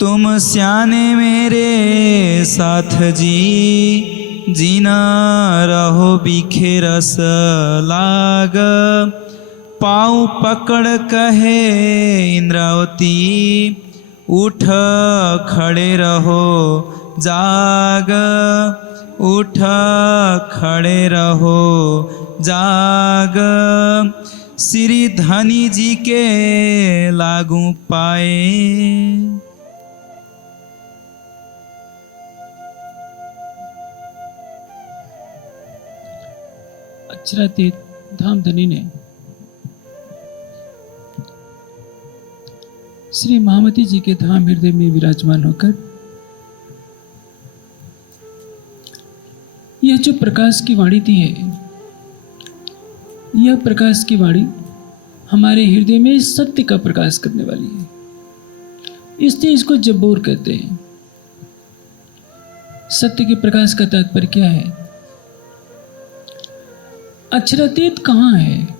तुम स्याने मेरे साथ जी, जीना रहो बीखे रस लाग। पाँव पकड़ कहे इंद्रावती, उठ खड़े रहो जाग। उठ खड़े रहो जाग। श्री धनी जी के लागू पाए। अक्षरातीत धामधनी ने श्री महामती जी के धाम हृदय में विराजमान होकर यह जो प्रकाश की वाणी दी है, यह प्रकाश की वाणी हमारे हृदय में सत्य का प्रकाश करने वाली है, इसलिए इसको जब्बोर कहते हैं। सत्य के प्रकाश का तात्पर्य क्या है? अक्षरातीत कहाँ है?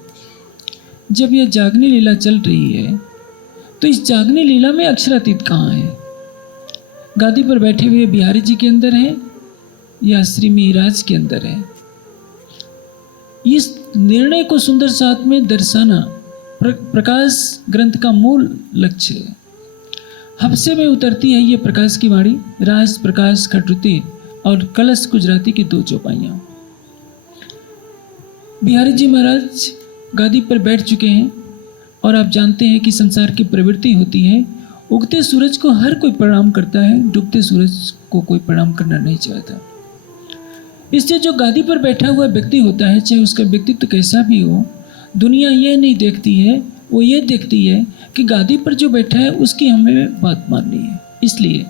जब यह जागनी लीला चल रही है तो इस जागनी लीला में अक्षरातीत कहाँ है? गादी पर बैठे हुए बिहारी जी के अंदर है या श्री मिहिराज के अंदर है? इस निर्णय को सुंदर साथ में दर्शाना प्रकाश ग्रंथ का मूल लक्ष्य है। हफ्से में उतरती है ये प्रकाश की वाणी, राज प्रकाश खटरुती और कलश गुजराती की 2 चौपाइयाँ। बिहारी जी महाराज गादी पर बैठ चुके हैं और आप जानते हैं कि संसार की प्रवृत्ति होती है, उगते सूरज को हर कोई प्रणाम करता है, डूबते सूरज को कोई प्रणाम करना नहीं चाहता। इसलिए जो गादी पर बैठा हुआ व्यक्ति होता है, चाहे उसका व्यक्तित्व कैसा भी हो, दुनिया ये नहीं देखती है, वो ये देखती है कि गादी पर जो बैठा है उसकी हमें बात माननी है। इसलिए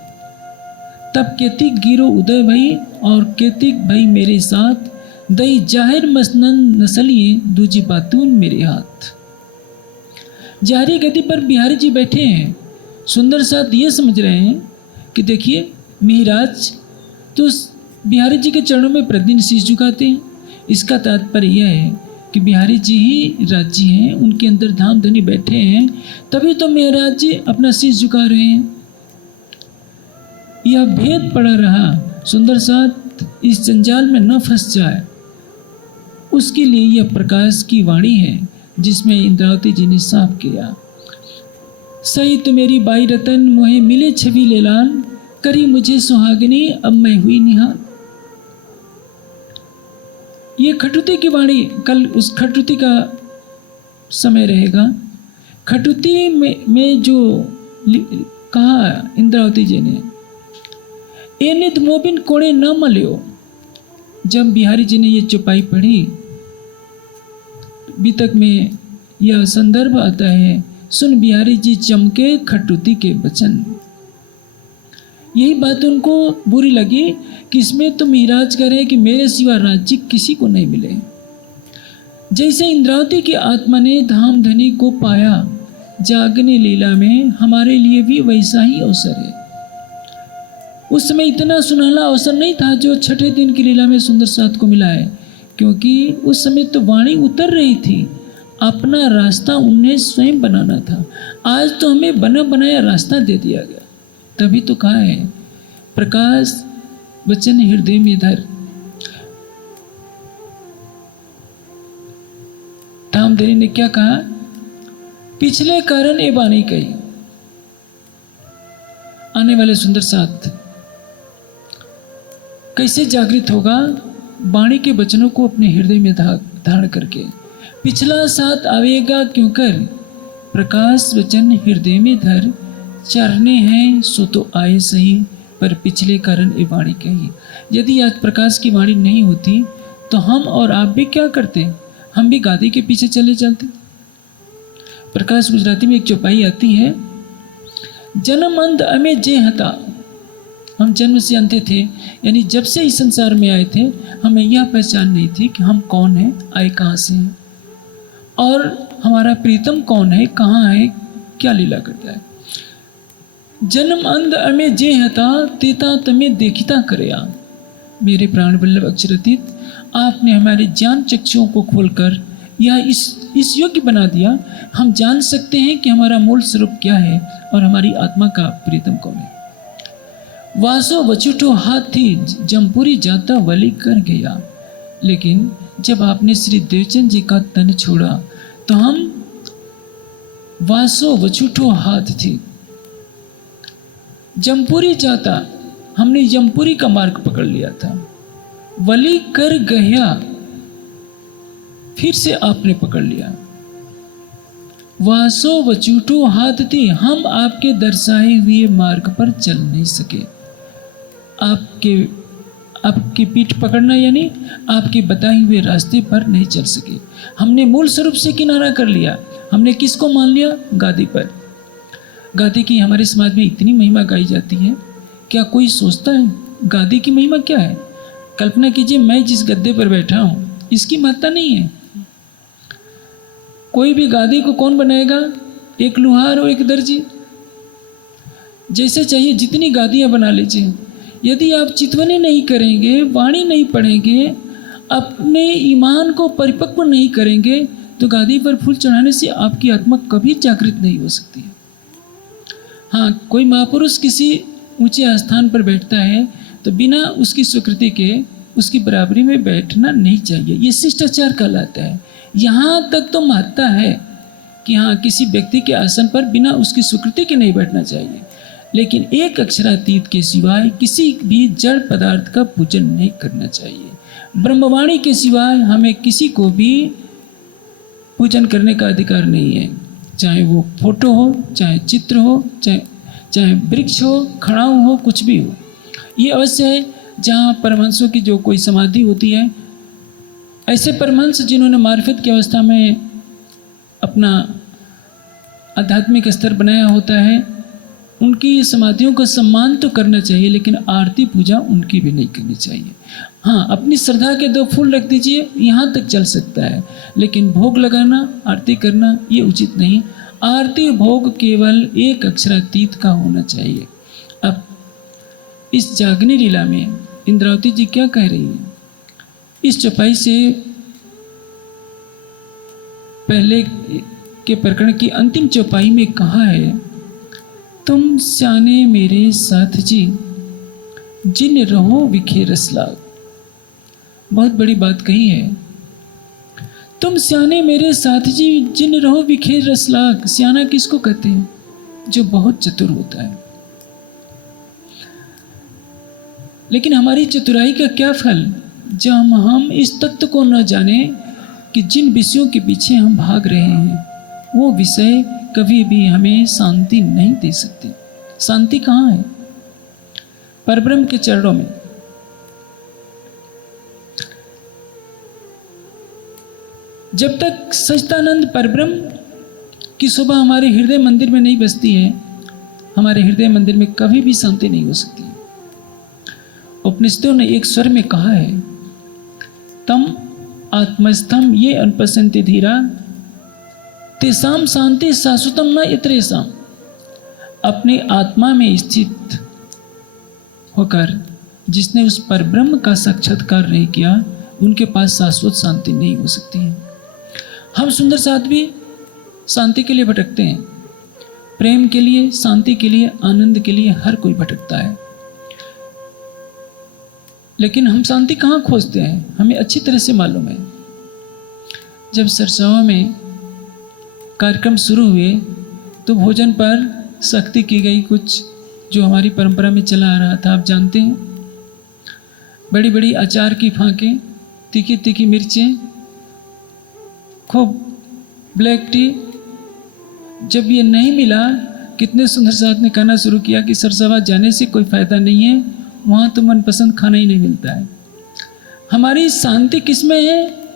तब केतिक गिरो उदय भई और केतिक भई मेरे साथ, दई जाहिर मसनन नसलिए दूजी बातून मेरे हाथ। जारी गति पर बिहारी जी बैठे हैं, सुंदर साथ ये समझ रहे हैं कि देखिए मिहिराज तो बिहारी जी के चरणों में प्रतिदिन शीश झुकाते हैं। इसका तात्पर्य यह है कि बिहारी जी ही राज्य हैं, उनके अंदर धाम धनी बैठे हैं, तभी तो मिहिराज जी अपना शीश झुका रहे हैं। यह भेद पड़ा रहा, सुंदर साथ इस जंजाल में न फंस जाए, उसके लिए यह प्रकाश की वाणी है जिसमें इंद्रावती जी ने साफ किया। सही तो मेरी बाई रतन मोहे मिले छवि लेलान, करी मुझे सुहागिनी अब मैं हुई निहाल। ये खटुती की वाणी, कल उस खटुती का समय रहेगा। खटुती में जो कहा इंद्रावती जी ने, ए नित मोबिन कोड़े न मल्यो। जब बिहारी जी ने ये चौपाई पढ़ी, बीतक में यह संदर्भ आता है, सुन बिहारी जी चमके खटुती के वचन। यही बात उनको बुरी लगी कि इसमें तो मिहिराज कह रहे हैं कि मेरे सिवा राज्य किसी को नहीं मिले। जैसे इंद्रावती की आत्मा ने धाम धनी को पाया जागने लीला में, हमारे लिए भी वैसा ही अवसर है। उस समय इतना सुनहला अवसर नहीं था जो छठे दिन की लीला में सुंदर साथ को मिला है, क्योंकि उस समय तो वाणी उतर रही थी, अपना रास्ता उन्हें स्वयं बनाना था। आज तो हमें बना बनाया रास्ता दे दिया गया। तभी तो कहा है, प्रकाश वचन हृदय में धर। धामधनी ने क्या कहा? पिछले कारण ए बानी कही। आने वाले सुंदर साथ कैसे जागृत होगा? वाणी के वचनों को अपने हृदय में धारण करके। पिछला साथ आवेगा क्यों कर, प्रकाश वचन हृदय में धर। चरने हैं सो तो आए सही, पर पिछले कारण ये वाणी कही। यदि आज प्रकाश की वाणी नहीं होती तो हम और आप भी क्या करते? हम भी गादी के पीछे चले जाते। प्रकाश गुजराती में एक चौपाई आती है, जन्म अंध अमे जे हता। हम जन्म से अंधे थे, यानी जब से इस संसार में आए थे हमें यह पहचान नहीं थी कि हम कौन हैं, आए कहाँ से हैं, और हमारा प्रीतम कौन है, कहाँ है, क्या लीला करता है। जन्म अंध अमे जे हता, तेता तमे देखिता करया। मेरे प्राण वल्लभ अक्षरातीत, आपने हमारे ज्ञान चक्षुओं को खोलकर या इस योग्य बना दिया, हम जान सकते हैं कि हमारा मूल स्वरूप क्या है और हमारी आत्मा का प्रीतम कौन है। वासो वचुटो हाथी जमपुरी जाता वली कर गया। लेकिन जब आपने श्री देवचंद जी का तन छोड़ा तो हम वासो वचुटो हाथ थी जमपुरी जाता, हमने जमपुरी का मार्ग पकड़ लिया था। वली कर गया, फिर से आपने पकड़ लिया। वासो वचूटो हाथ थी, हम आपके दर्शाए हुए मार्ग पर चल नहीं सके। आपकी पीठ पकड़ना यानी आपके बताए हुए रास्ते पर नहीं चल सके। हमने मूल स्वरूप से किनारा कर लिया। हमने किसको मान लिया? गादी पर। गादी की हमारे समाज में इतनी महिमा गाई जाती है, क्या कोई सोचता है गादी की महिमा क्या है? कल्पना कीजिए, मैं जिस गद्दे पर बैठा हूँ इसकी महत्ता नहीं है। कोई भी गादी को कौन बनाएगा? एक लुहार और एक दर्जी। जैसे चाहिए जितनी गादियाँ बना लीजिए, यदि आप चितवनी नहीं करेंगे, वाणी नहीं पढ़ेंगे, अपने ईमान को परिपक्व नहीं करेंगे, तो गादी पर फूल चढ़ाने से आपकी आत्मा कभी जागृत नहीं हो सकती है। हाँ, कोई महापुरुष किसी ऊंचे स्थान पर बैठता है तो बिना उसकी स्वीकृति के उसकी बराबरी में बैठना नहीं चाहिए। ये शिष्टाचार कहलाता है। यहाँ तक तो महत्ता है कि हाँ, किसी व्यक्ति के आसन पर बिना उसकी स्वीकृति के नहीं बैठना चाहिए, लेकिन एक अक्षरातीत के सिवाय किसी भी जड़ पदार्थ का पूजन नहीं करना चाहिए। ब्रह्मवाणी के सिवाय हमें किसी को भी पूजन करने का अधिकार नहीं है, चाहे वो फोटो हो, चाहे चित्र हो, चाहे वृक्ष हो, खड़ाऊ हो, कुछ भी हो। ये अवश्य है जहाँ परमहंसों की जो कोई समाधि होती है, ऐसे परमहंस जिन्होंने मार्फत की अवस्था में अपना आध्यात्मिक स्तर बनाया होता है, उनकी समाधियों का सम्मान तो करना चाहिए, लेकिन आरती पूजा उनकी भी नहीं करनी चाहिए। हाँ, अपनी श्रद्धा के 2 फूल रख दीजिए, यहाँ तक चल सकता है, लेकिन भोग लगाना, आरती करना ये उचित नहीं। आरती भोग केवल एक अक्षरातीत का होना चाहिए। अब इस जागनी लीला में इंद्रावती जी क्या कह रही है? इस चौपाई से पहले के प्रकरण की अंतिम चौपाई में कहा है, तुम स्याने मेरे साथ जी जिन रहो विखे रस लाग। बहुत बड़ी बात कही है। तुम स्याने मेरे साथ जी जिन रहो विखे रस लाग। स्याना किसको कहते हैं? जो बहुत चतुर होता है। लेकिन हमारी चतुराई का क्या फल जब हम इस तत्व को न जाने कि जिन विषयों के पीछे हम भाग रहे हैं वो विषय कभी भी हमें शांति नहीं दे सकते। शांति कहाँ है? परब्रह्म के चरणों में। जब तक सच्चिदानंद परब्रह्म की शोभा हमारे हृदय मंदिर में नहीं बसती है, हमारे हृदय मंदिर में कभी भी शांति नहीं हो सकती। उपनिषदों ने एक स्वर में कहा है, तम आत्मस्थम ये अनुपसंति धीरा तेसाम शांति शाश्वतम न इतरेसाम। अपने आत्मा में स्थित होकर जिसने उस परब्रह्म का साक्षात्कार नहीं किया, उनके पास शाश्वत शांति नहीं हो सकती है। हम सुंदर साथ भी शांति के लिए भटकते हैं, प्रेम के लिए, शांति के लिए, आनंद के लिए हर कोई भटकता है, लेकिन हम शांति कहाँ खोजते हैं? हमें अच्छी तरह से मालूम है। जब सरसों में कार्यक्रम शुरू हुए तो भोजन पर सख्ती की गई, कुछ जो हमारी परंपरा में चला आ रहा था, आप जानते हैं। बड़ी बड़ी अचार की फांकें, तीखी तीखी मिर्चें, खूब ब्लैक टी। जब ये नहीं मिला, कितने सुंदर साथ ने कहना शुरू किया कि सरसवा जाने से कोई फ़ायदा नहीं है, वहाँ तो मनपसंद खाना ही नहीं मिलता है। हमारी शांति किस में है?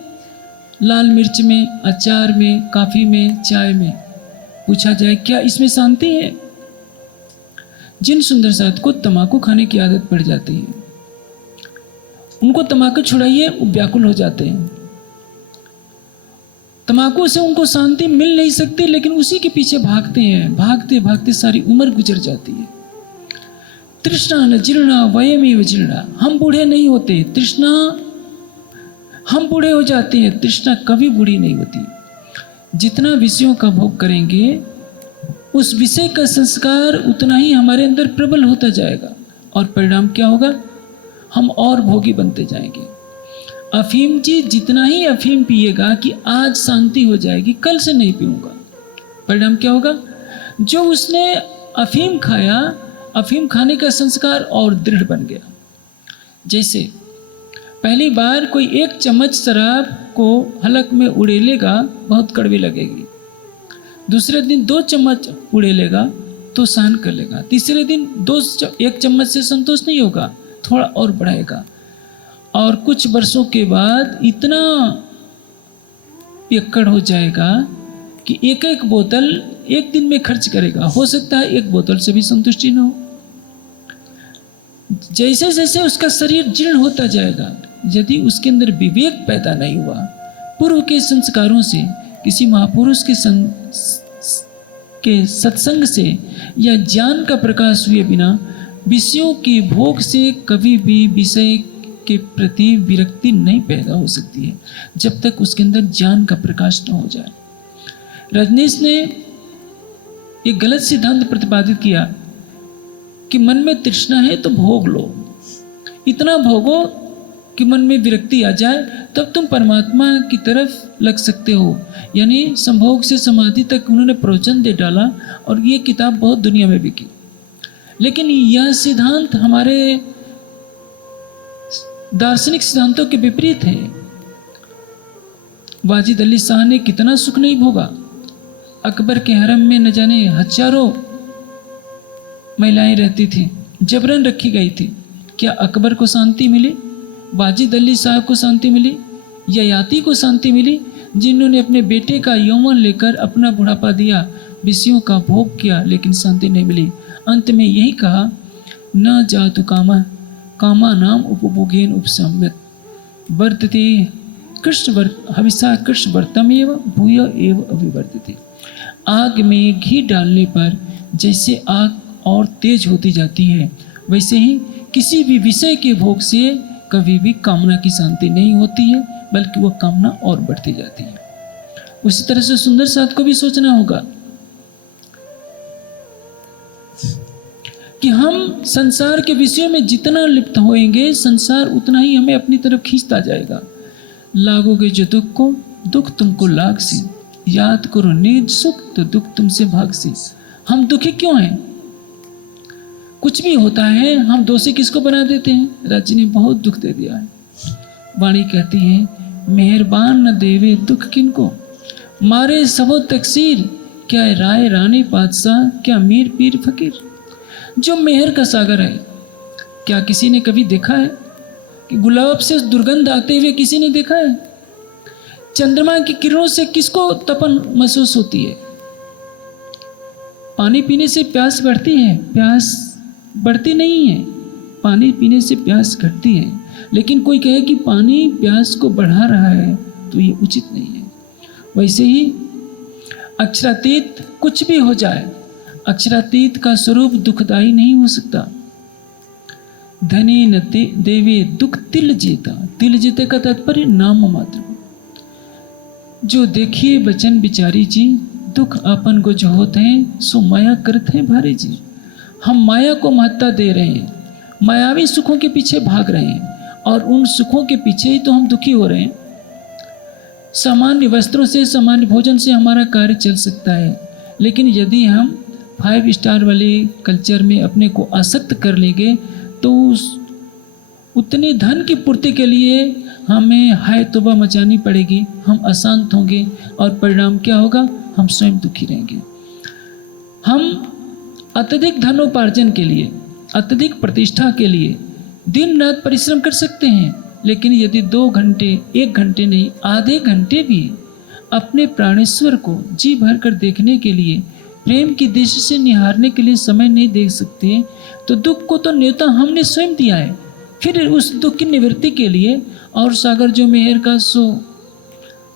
लाल मिर्च में, अचार में, काफ़ी में, चाय में। पूछा जाए क्या इसमें शांति है? जिन सुंदर साथ को तम्बाकू खाने की आदत पड़ जाती है, उनको तम्बाकू छुड़ाइए, वो व्याकुल हो जाते हैं। तम्बाकू से उनको शांति मिल नहीं सकती, लेकिन उसी के पीछे भागते हैं। भागते भागते सारी उम्र गुजर जाती है। तृष्णा न जीर्णा वयमेव जीर्णा। हम बूढ़े नहीं होते, तृष्णा हम बूढ़े हो जाते हैं, तृष्णा कभी बूढ़ी नहीं होती। जितना विषयों का भोग करेंगे उस विषय का संस्कार उतना ही हमारे अंदर प्रबल होता जाएगा और परिणाम क्या होगा, हम और भोगी बनते जाएंगे। अफीम जी जितना ही अफीम पिएगा कि आज शांति हो जाएगी, कल से नहीं पीऊंगा, परिणाम क्या होगा, जो उसने अफीम खाया, अफीम खाने का संस्कार और दृढ़ बन गया। जैसे पहली बार कोई 1 चम्मच शराब को हलक में उड़ेलेगा, बहुत कड़वी लगेगी। दूसरे दिन 2 चम्मच उड़ेलेगा तो सहन कर लेगा। तीसरे दिन 1 चम्मच से संतोष नहीं होगा, थोड़ा और बढ़ाएगा। और कुछ वर्षों के बाद इतना पियक्कड़ हो जाएगा कि एक बोतल एक दिन में खर्च करेगा। हो सकता है 1 बोतल से भी संतुष्टि न हो। जैसे जैसे उसका शरीर जीर्ण होता जाएगा, यदि उसके अंदर विवेक पैदा नहीं हुआ, पूर्व के संस्कारों से, किसी महापुरुष के सत्संग से या ज्ञान का प्रकाश हुए बिना विषयों के भोग से कभी भी विषय के प्रति विरक्ति नहीं पैदा हो सकती है, जब तक उसके अंदर ज्ञान का प्रकाश न हो जाए। रजनीश ने एक गलत सिद्धांत प्रतिपादित किया कि मन में तृष्णा है तो भोग लो, इतना भोगो कि मन में विरक्ति आ जाए, तब तुम परमात्मा की तरफ लग सकते हो। यानी संभोग से समाधि तक उन्होंने प्रवचन दे डाला और ये किताब बहुत दुनिया में बिकी। लेकिन यह सिद्धांत हमारे दार्शनिक सिद्धांतों के विपरीत है। वाजिद अली शाह ने कितना सुख नहीं भोगा। अकबर के हरम में न जाने हजारों महिलाएं रहती थी, जबरन रखी गई थी। क्या अकबर को शांति मिली? वाजिद अली शाह को शांति मिली? या याती को शांति मिली, जिन्होंने अपने बेटे का यौवन लेकर अपना बुढ़ापा दिया, विषयों का भोग किया, लेकिन शांति नहीं मिली। अंत में यही कहा, न जातु कामा नाम उपभोगेन उपसम्यत वर्तते कृष्ण हविषा कृष्ण वर्तम एव भूय एव अभिवर्तते। आग में घी डालने पर जैसे आग और तेज होती जाती है, वैसे ही किसी भी विषय के भोग से कभी भी कामना की शांति नहीं होती है, बल्कि वह कामना और बढ़ती जाती है। उसी तरह से सुंदर साथ को भी सोचना होगा कि हम संसार के विषयों में जितना लिप्त होएंगे, संसार उतना ही हमें अपनी तरफ खींचता जाएगा। लागोगे जो दुख को, दुख तुमको लाग सी, याद करो निज सुख तो दुख तुमसे भाग सी। हम दुखी क्यों हैं? कुछ भी होता है हम दोषी किसको बना देते हैं? राज्य ने बहुत दुख दे दिया है। वाणी कहती है, मेहरबान न देवे दुख किनको, मारे सबो तकसीर, क्या राय रानी बादशाह, क्या मीर पीर फकीर। जो मेहर का सागर है, क्या किसी ने कभी देखा है कि गुलाब से दुर्गंध आते हुए किसी ने देखा है? चंद्रमा की किरणों से किसको तपन महसूस होती है? पानी पीने से प्यास बढ़ती है? प्यास बढ़ती नहीं है, पानी पीने से प्यास घटती है। लेकिन कोई कहे कि पानी प्यास को बढ़ा रहा है तो ये उचित नहीं है। वैसे ही अक्षरातीत कुछ भी हो जाए, अक्षरातीत का स्वरूप दुखदायी नहीं हो सकता। धने न देवे दुख तिल जीता, तिल जीते का तात्पर्य नाम मात्र। जो देखिए बचन बिचारी जी, दुख अपन को जो होते हैं सो माया करते हैं भारी जी। हम माया को महत्ता दे रहे हैं, मायावी सुखों के पीछे भाग रहे हैं, और उन सुखों के पीछे ही तो हम दुखी हो रहे हैं। सामान्य वस्त्रों से, सामान्य भोजन से हमारा कार्य चल सकता है, लेकिन यदि हम 5 स्टार वाले कल्चर में अपने को आसक्त कर लेंगे तो उतने धन की पूर्ति के लिए हमें हाय तौबा मचानी पड़ेगी, हम अशांत होंगे और परिणाम क्या होगा? हम स्वयं दुखी रहेंगे। हम अत्यधिक धनोपार्जन के लिए, अत्यधिक प्रतिष्ठा के लिए दिन रात परिश्रम कर सकते हैं, लेकिन यदि 2 घंटे, 1 घंटे नहीं, आधे घंटे भी अपने प्राणेश्वर को जी भर कर देखने के लिए, प्रेम की दृष्टि से निहारने के लिए समय नहीं दे सकते, तो दुख को तो न्योता हमने स्वयं दिया है। फिर उस दुख की निवृत्ति के लिए और सागर जो मेहर का सो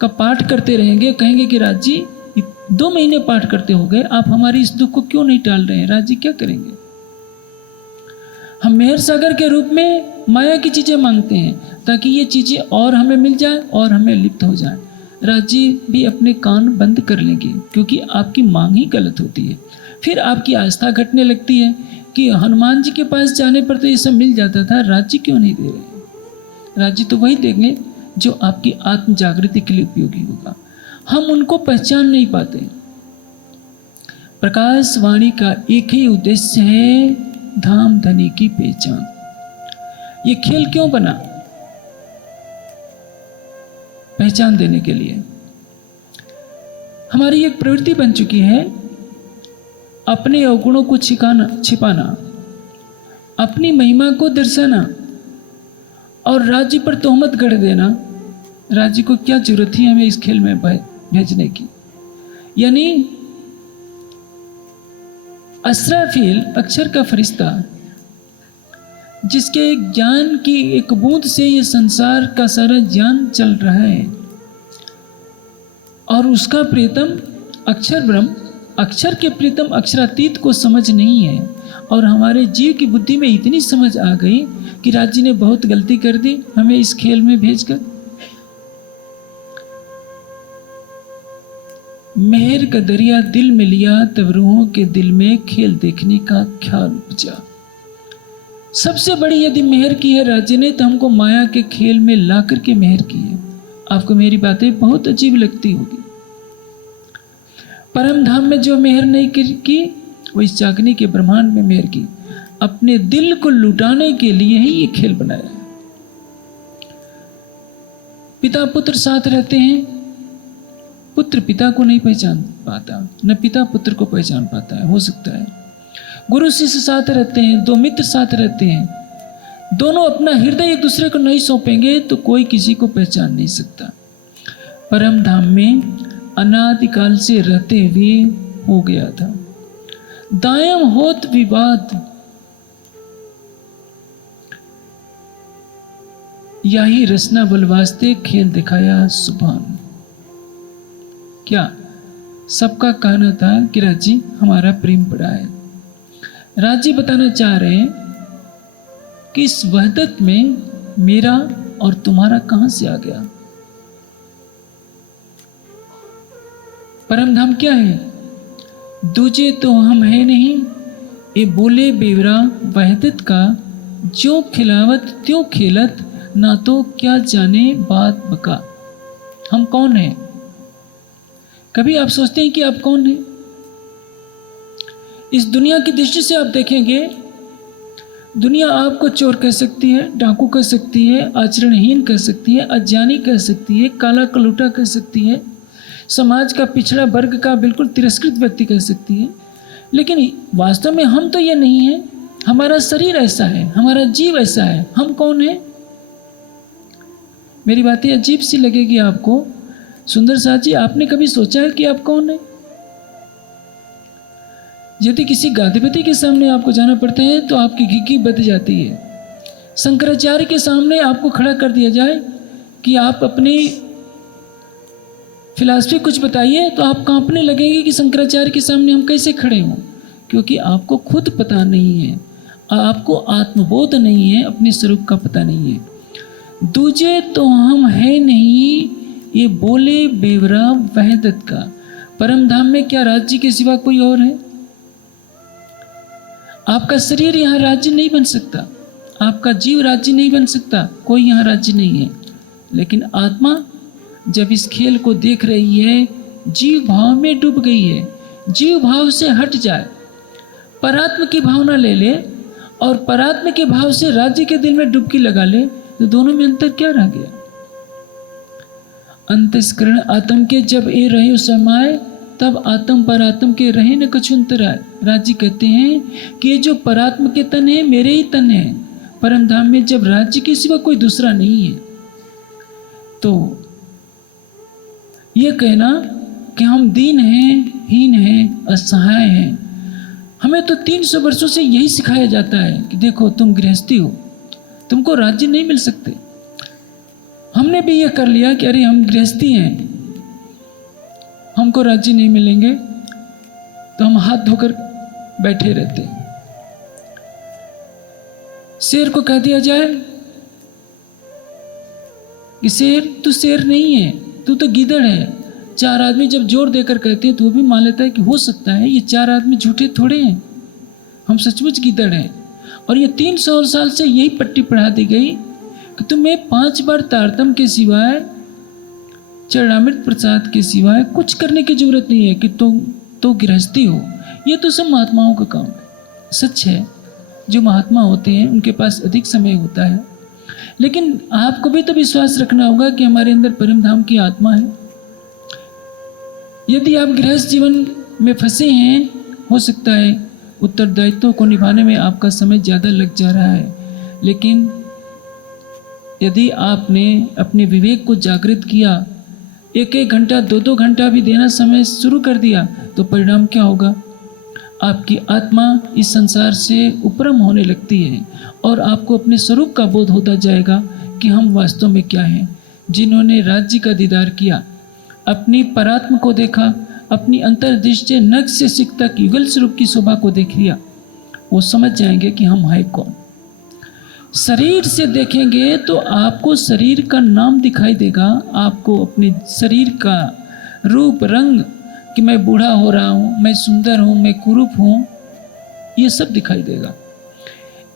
का पाठ करते रहेंगे, कहेंगे कि राज जी 2 महीने पाठ करते हो गए, आप हमारी इस दुख को क्यों नहीं टाल रहे हैं? राज जी क्या करेंगे? हम मेहर सागर के रूप में माया की चीज़ें मांगते हैं ताकि ये चीज़ें और हमें मिल जाए और हमें लिप्त हो जाए। राजी भी अपने कान बंद कर लेंगे क्योंकि आपकी मांग ही गलत होती है। फिर आपकी आस्था घटने लगती है कि हनुमान जी के पास जाने पर तो ये सब मिल जाता था, राज्य क्यों नहीं दे रहे। राज्य तो वही देंगे जो आपकी आत्म जागृति के लिए उपयोगी होगा। हम उनको पहचान नहीं पाते। प्रकाश वाणी का एक ही उद्देश्य है, धाम धनी की पहचान। ये खेल क्यों बना? पहचान देने के लिए। हमारी एक प्रवृत्ति बन चुकी है अपने अवगुणों को छिपाना, अपनी महिमा को दर्शाना और राज्य पर तोहमत गढ़ देना। राज्य को क्या जरूरत थी हमें इस खेल में भेजने की? यानी असराफील, अक्षर का फरिश्ता, जिसके ज्ञान की एक बूंद से ये संसार का सारा ज्ञान चल रहा है, और उसका प्रीतम अक्षर ब्रह्म, अक्षर के प्रीतम अक्षरातीत को समझ नहीं है। और हमारे जीव की बुद्धि में इतनी समझ आ गई कि राज्य ने बहुत गलती कर दी हमें इस खेल में भेजकर। मेहर का दरिया दिल में लिया, तब रूहों के दिल में खेल देखने का ख्याल उपजा। सबसे बड़ी यदि मेहर की है राज्य ने, तो हमको माया के खेल में ला करके मेहर की है। आपको मेरी बातें बहुत अजीब लगती होगी। परम धाम में जो मेहर नहीं की, वो इस चाकनी के ब्रह्मांड में मेहर की। अपने दिल को लुटाने के लिए ही ये खेल बनाया है। पिता पुत्र साथ रहते हैं, पुत्र पिता को नहीं पहचान पाता, न पिता पुत्र को पहचान पाता है। हो सकता है गुरु शिष्य साथ रहते हैं, दो मित्र साथ रहते हैं, दोनों अपना हृदय एक दूसरे को नहीं सौंपेंगे तो कोई किसी को पहचान नहीं सकता। परम धाम में अनादिकाल से रहते हुए हो गया था दायम होत विवाद, यही रचना बल वास्ते खेल दिखाया सुभान। क्या सबका कहना था कि राजी हमारा प्रेम बड़ा है। राजी बताना चाह रहे हैं कि इस वहदत में मेरा और तुम्हारा कहां से आ गया। परम धाम क्या है? दूजे तो हम है नहीं, ये बोले बेवरा वहदत का, जो खिलावत त्यों खेलत, ना तो क्या जाने बात बका। हम कौन हैं? कभी आप सोचते हैं कि आप कौन हैं? इस दुनिया की दृष्टि से आप देखेंगे, दुनिया आपको चोर कह सकती है, डाकू कह सकती है, आचरणहीन कह सकती है, अज्ञानी कह सकती है, काला कलूटा कह सकती है, समाज का पिछड़ा वर्ग का बिल्कुल तिरस्कृत व्यक्ति कह सकती है। लेकिन वास्तव में हम तो ये नहीं है। हमारा शरीर ऐसा है, हमारा जीव ऐसा है। हम कौन है? मेरी बातें अजीब सी लगेगी आपको। सुंदर साथ जी, आपने कभी सोचा है कि आप कौन है? यदि किसी गादीपति के सामने आपको जाना पड़ता है तो आपकी घिघी बध जाती है। शंकराचार्य के सामने आपको खड़ा कर दिया जाए कि आप अपनी फिलॉसफी कुछ बताइए, तो आप कांपने लगेंगे कि शंकराचार्य के सामने हम कैसे खड़े हों, क्योंकि आपको खुद पता नहीं है, आपको आत्मबोध नहीं है, अपने स्वरूप का पता नहीं है। दूजे तो हम है नहीं, ये बोले बेवरा वहदत का। परम धाम में क्या राज्य के सिवा कोई और है? आपका शरीर यहाँ राज्य नहीं बन सकता, आपका जीव राज्य नहीं बन सकता, कोई यहाँ राज्य नहीं है। लेकिन आत्मा जब इस खेल को देख रही है, जीव भाव में डूब गई है, जीव भाव से हट जाए, परात्म की भावना ले ले और परात्म के भाव से राज्य के दिल में डुबकी लगा ले, तो दोनों में अंतर क्या रह गया? अंतस्करण आत्म के जब ए रहे समाये, तब आत्म परात्म के रहे न कछु अंतर आए। राज्य कहते हैं कि ये जो परात्म के तन है मेरे ही तन है। परम धाम में जब राज्य के सिवा कोई दूसरा नहीं है, तो ये कहना कि हम दीन हैं, हीन हैं, असहाय हैं। हमें तो 300 वर्षों से यही सिखाया जाता है कि देखो तुम गृहस्थी हो, तुमको राज्य नहीं मिल सकते। हमने भी ये कर लिया कि अरे हम गृहस्थी हैं, हमको राज्य नहीं मिलेंगे, तो हम हाथ धोकर बैठे रहते हैं। शेर को कह दिया जाए कि शेर तू शेर नहीं है, तू तो गीदड़ है। 4 आदमी जब जोर देकर कहते हैं तो वो भी मान लेता है कि हो सकता है ये 4 आदमी झूठे थोड़े हैं, हम सचमुच गीदड़ हैं। और ये 300 साल से यही पट्टी पढ़ा दी गई कि तुम्हें 5 बार तारतम के सिवाय, चरणामृत प्रसाद के सिवाय कुछ करने की जरूरत नहीं है कि तुम तो गृहस्थी हो। ये तो सब महात्माओं का काम है। सच है, जो महात्मा होते हैं उनके पास अधिक समय होता है, लेकिन आपको भी तो विश्वास रखना होगा कि हमारे अंदर परम धाम की आत्मा है। यदि आप गृहस्थ जीवन में फंसे हैं, हो सकता है उत्तरदायित्वों को निभाने में आपका समय ज़्यादा लग जा रहा है, लेकिन यदि आपने अपने विवेक को जागृत किया, 1-1 घंटा 2-2 घंटा भी देना समय शुरू कर दिया, तो परिणाम क्या होगा? आपकी आत्मा इस संसार से उपरम होने लगती है और आपको अपने स्वरूप का बोध होता जाएगा कि हम वास्तव में क्या हैं। जिन्होंने राज्य का दीदार किया, अपनी परात्म को देखा, अपनी अंतर्दृष्टि नख से सिख तक युगल स्वरूप की शोभा को देख लिया, वो समझ जाएंगे कि हम हैं कौन। शरीर से देखेंगे तो आपको शरीर का नाम दिखाई देगा, आपको अपने शरीर का रूप रंग, कि मैं बूढ़ा हो रहा हूँ, मैं सुंदर हूँ, मैं कुरूप हूँ, ये सब दिखाई देगा।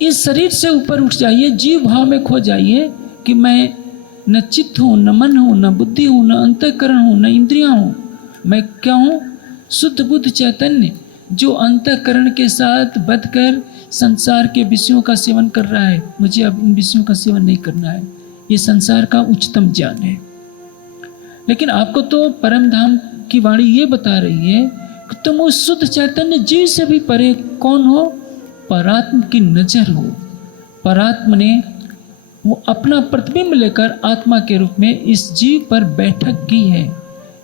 इस शरीर से ऊपर उठ जाइए, जीव भाव में खो जाइए कि मैं न चित्त हूँ, न मन हूँ, न बुद्धि हूँ, न अंतःकरण हूँ, न इंद्रियाँ हूँ। मैं क्या हूँ? शुद्ध बुद्ध चैतन्य, जो अंतःकरण के साथ बंधकर संसार के विषयों का सेवन कर रहा है। मुझे अब इन विषयों का सेवन नहीं करना है, ये संसार का उच्चतम ज्ञान है। लेकिन आपको तो परम धाम की वाणी ये बता रही है कि तुम उस शुद्ध चैतन्य जीव से भी परे कौन हो? परात्म की नजर हो। परात्म ने वो अपना प्रतिबिंब लेकर आत्मा के रूप में इस जीव पर बैठक की है।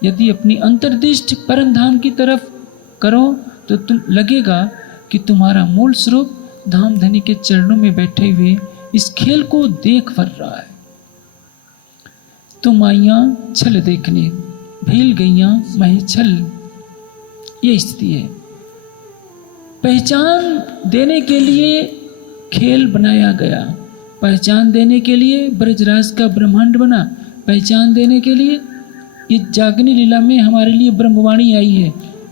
यदि अपनी अंतर्दृष्टि परम धाम की तरफ करो तो तुम लगेगा कि तुम्हारा मूल स्वरूप धाम धनी के चरणों में बैठे हुए इस खेल को देख भर रहा है। तुम आइयां छल देखने, भील गईयां मही छल, ये स्थिति है। पहचान देने के लिए खेल बनाया गया, पहचान देने के लिए ब्रजराज का ब्रह्मांड बना, पहचान देने के लिए ये जागनी लीला में हमारे लिए ब्रह्मवाणी आई है।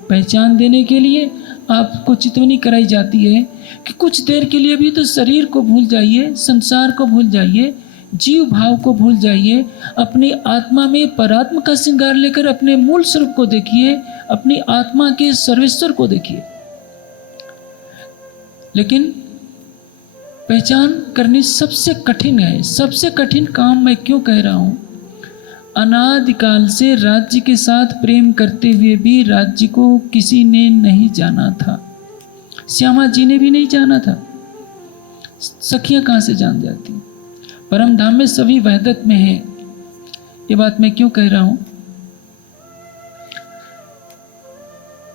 पहचान देने के लिए आपको चितवनी कराई जाती है कि कुछ देर के लिए भी तो शरीर को भूल जाइए, संसार को भूल जाइए, जीव भाव को भूल जाइए, अपनी आत्मा में परात्म का श्रृंगार लेकर अपने मूल स्वरूप को देखिए, अपनी आत्मा के सर्वेश्वर को देखिए। लेकिन पहचान करनी सबसे कठिन है। सबसे कठिन काम मैं क्यों कह रहा हूँ? अनादिकाल से राज्य के साथ प्रेम करते हुए भी राज्य को किसी ने नहीं जाना था। श्यामा जी ने भी नहीं जाना था, सखियां कहाँ से जान जाती? परम धाम में सभी वहदत में है। ये बात मैं क्यों कह रहा हूं?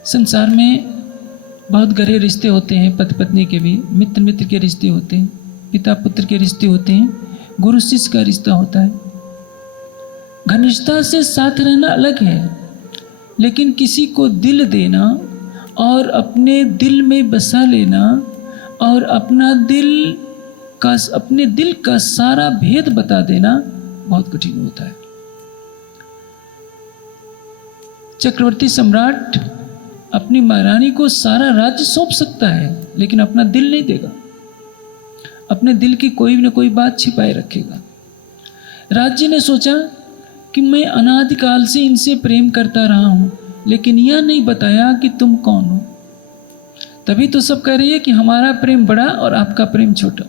संसार में बहुत गहरे रिश्ते होते हैं, पति पत्नी के भी, मित्र मित्र के रिश्ते होते हैं, पिता पुत्र के रिश्ते होते हैं, गुरु शिष्य का रिश्ता होता है। घनिष्ठता से साथ रहना अलग है, लेकिन किसी को दिल देना और अपने दिल में बसा लेना और अपने दिल का सारा भेद बता देना बहुत कठिन होता है। चक्रवर्ती सम्राट अपनी महारानी को सारा राज्य सौंप सकता है, लेकिन अपना दिल नहीं देगा। अपने दिल की कोई न कोई बात छिपाए रखेगा। राज्य ने सोचा कि मैं अनादिकाल से इनसे प्रेम करता रहा हूं, लेकिन यह नहीं बताया कि तुम कौन हो। तभी तो सब कह रही है कि हमारा प्रेम बड़ा और आपका प्रेम छोटा।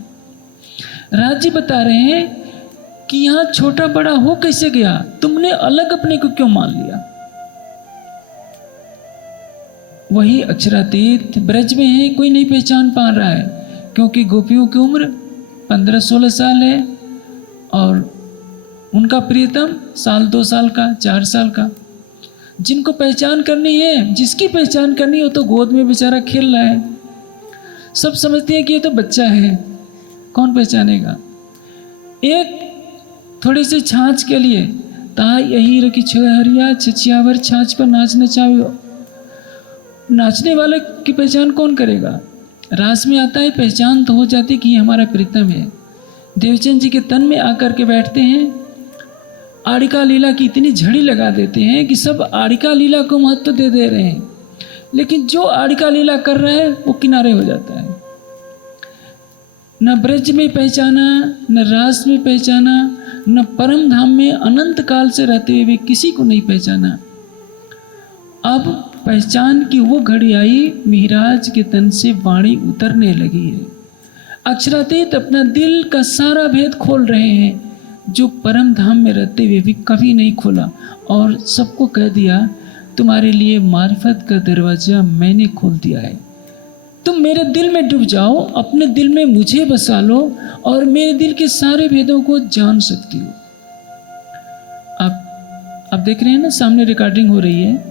राज्य बता रहे हैं कि यहां छोटा बड़ा हो कैसे गया, तुमने अलग अपने को क्यों मान लिया। वही अक्षरातीत ब्रज में है, कोई नहीं पहचान पा रहा है, क्योंकि गोपियों की उम्र 15-16 साल है और उनका प्रियतम 1-2 साल का, 4 साल का। जिनको पहचान करनी है, जिसकी पहचान करनी है, वो तो गोद में बेचारा खेल रहा है। सब समझते हैं कि ये तो बच्चा है, कौन पहचानेगा। एक थोड़ी सी छाछ के लिए ता यही रखी छोहरिया छछियावर छाछ पर नाचना चाहो, नाचने वाले की पहचान कौन करेगा। रास में आता है, पहचान तो हो जाती कि ये हमारा प्रीतम है। देवचंद जी के तन में आकर के बैठते हैं, आड़िका लीला की इतनी झड़ी लगा देते हैं कि सब आड़िका लीला को महत्व दे रहे हैं, लेकिन जो आड़िका लीला कर रहा है वो किनारे हो जाता है। न ब्रज में पहचाना, न रास में पहचाना, न परम धाम में अनंत काल से रहते हुए भी किसी को नहीं पहचाना। अब पहचान की वो घड़ी आई, मिहिराज के तन से वाणी उतरने लगी है। अक्षरातीत अपना दिल का सारा भेद खोल रहे हैं, जो परम धाम में रहते हुए भी कभी नहीं खोला, और सबको कह दिया तुम्हारे लिए मार्फत का दरवाजा मैंने खोल दिया है। तुम मेरे दिल में डूब जाओ, अपने दिल में मुझे बसा लो और मेरे दिल के सारे भेदों को जान सकती हो। आप देख रहे हैं ना, सामने रिकॉर्डिंग हो रही है।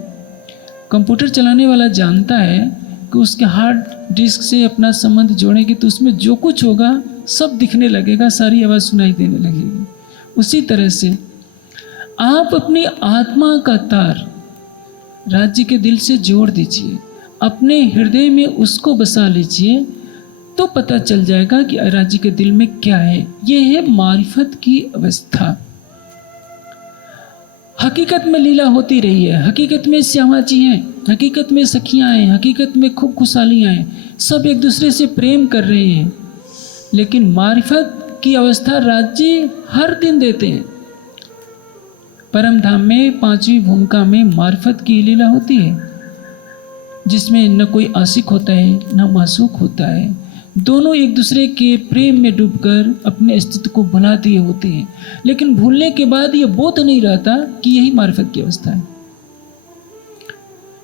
कंप्यूटर चलाने वाला जानता है कि उसके हार्ड डिस्क से अपना संबंध जोड़ेंगे तो उसमें जो कुछ होगा सब दिखने लगेगा, सारी आवाज़ सुनाई देने लगेगी। उसी तरह से आप अपनी आत्मा का तार राज्य के दिल से जोड़ दीजिए, अपने हृदय में उसको बसा लीजिए, तो पता चल जाएगा कि राज्य के दिल में क्या है। यह है मारिफत की अवस्था। हकीकत में लीला होती रही है, हकीकत में श्यामा जी हैं, हकीकत में सखियां हैं, हकीकत में खूब खुशहालियाँ हैं, सब एक दूसरे से प्रेम कर रहे हैं। लेकिन मारिफत की अवस्था राज्य हर दिन देते हैं। परम धाम में पांचवी भूमिका में मारिफत की लीला होती है, जिसमें न कोई आशिक होता है न मासूक होता है, दोनों एक दूसरे के प्रेम में डूबकर अपने अस्तित्व को भुला दिए होते हैं। लेकिन भूलने के बाद ये बोध नहीं रहता कि यही मारिफत की अवस्था है।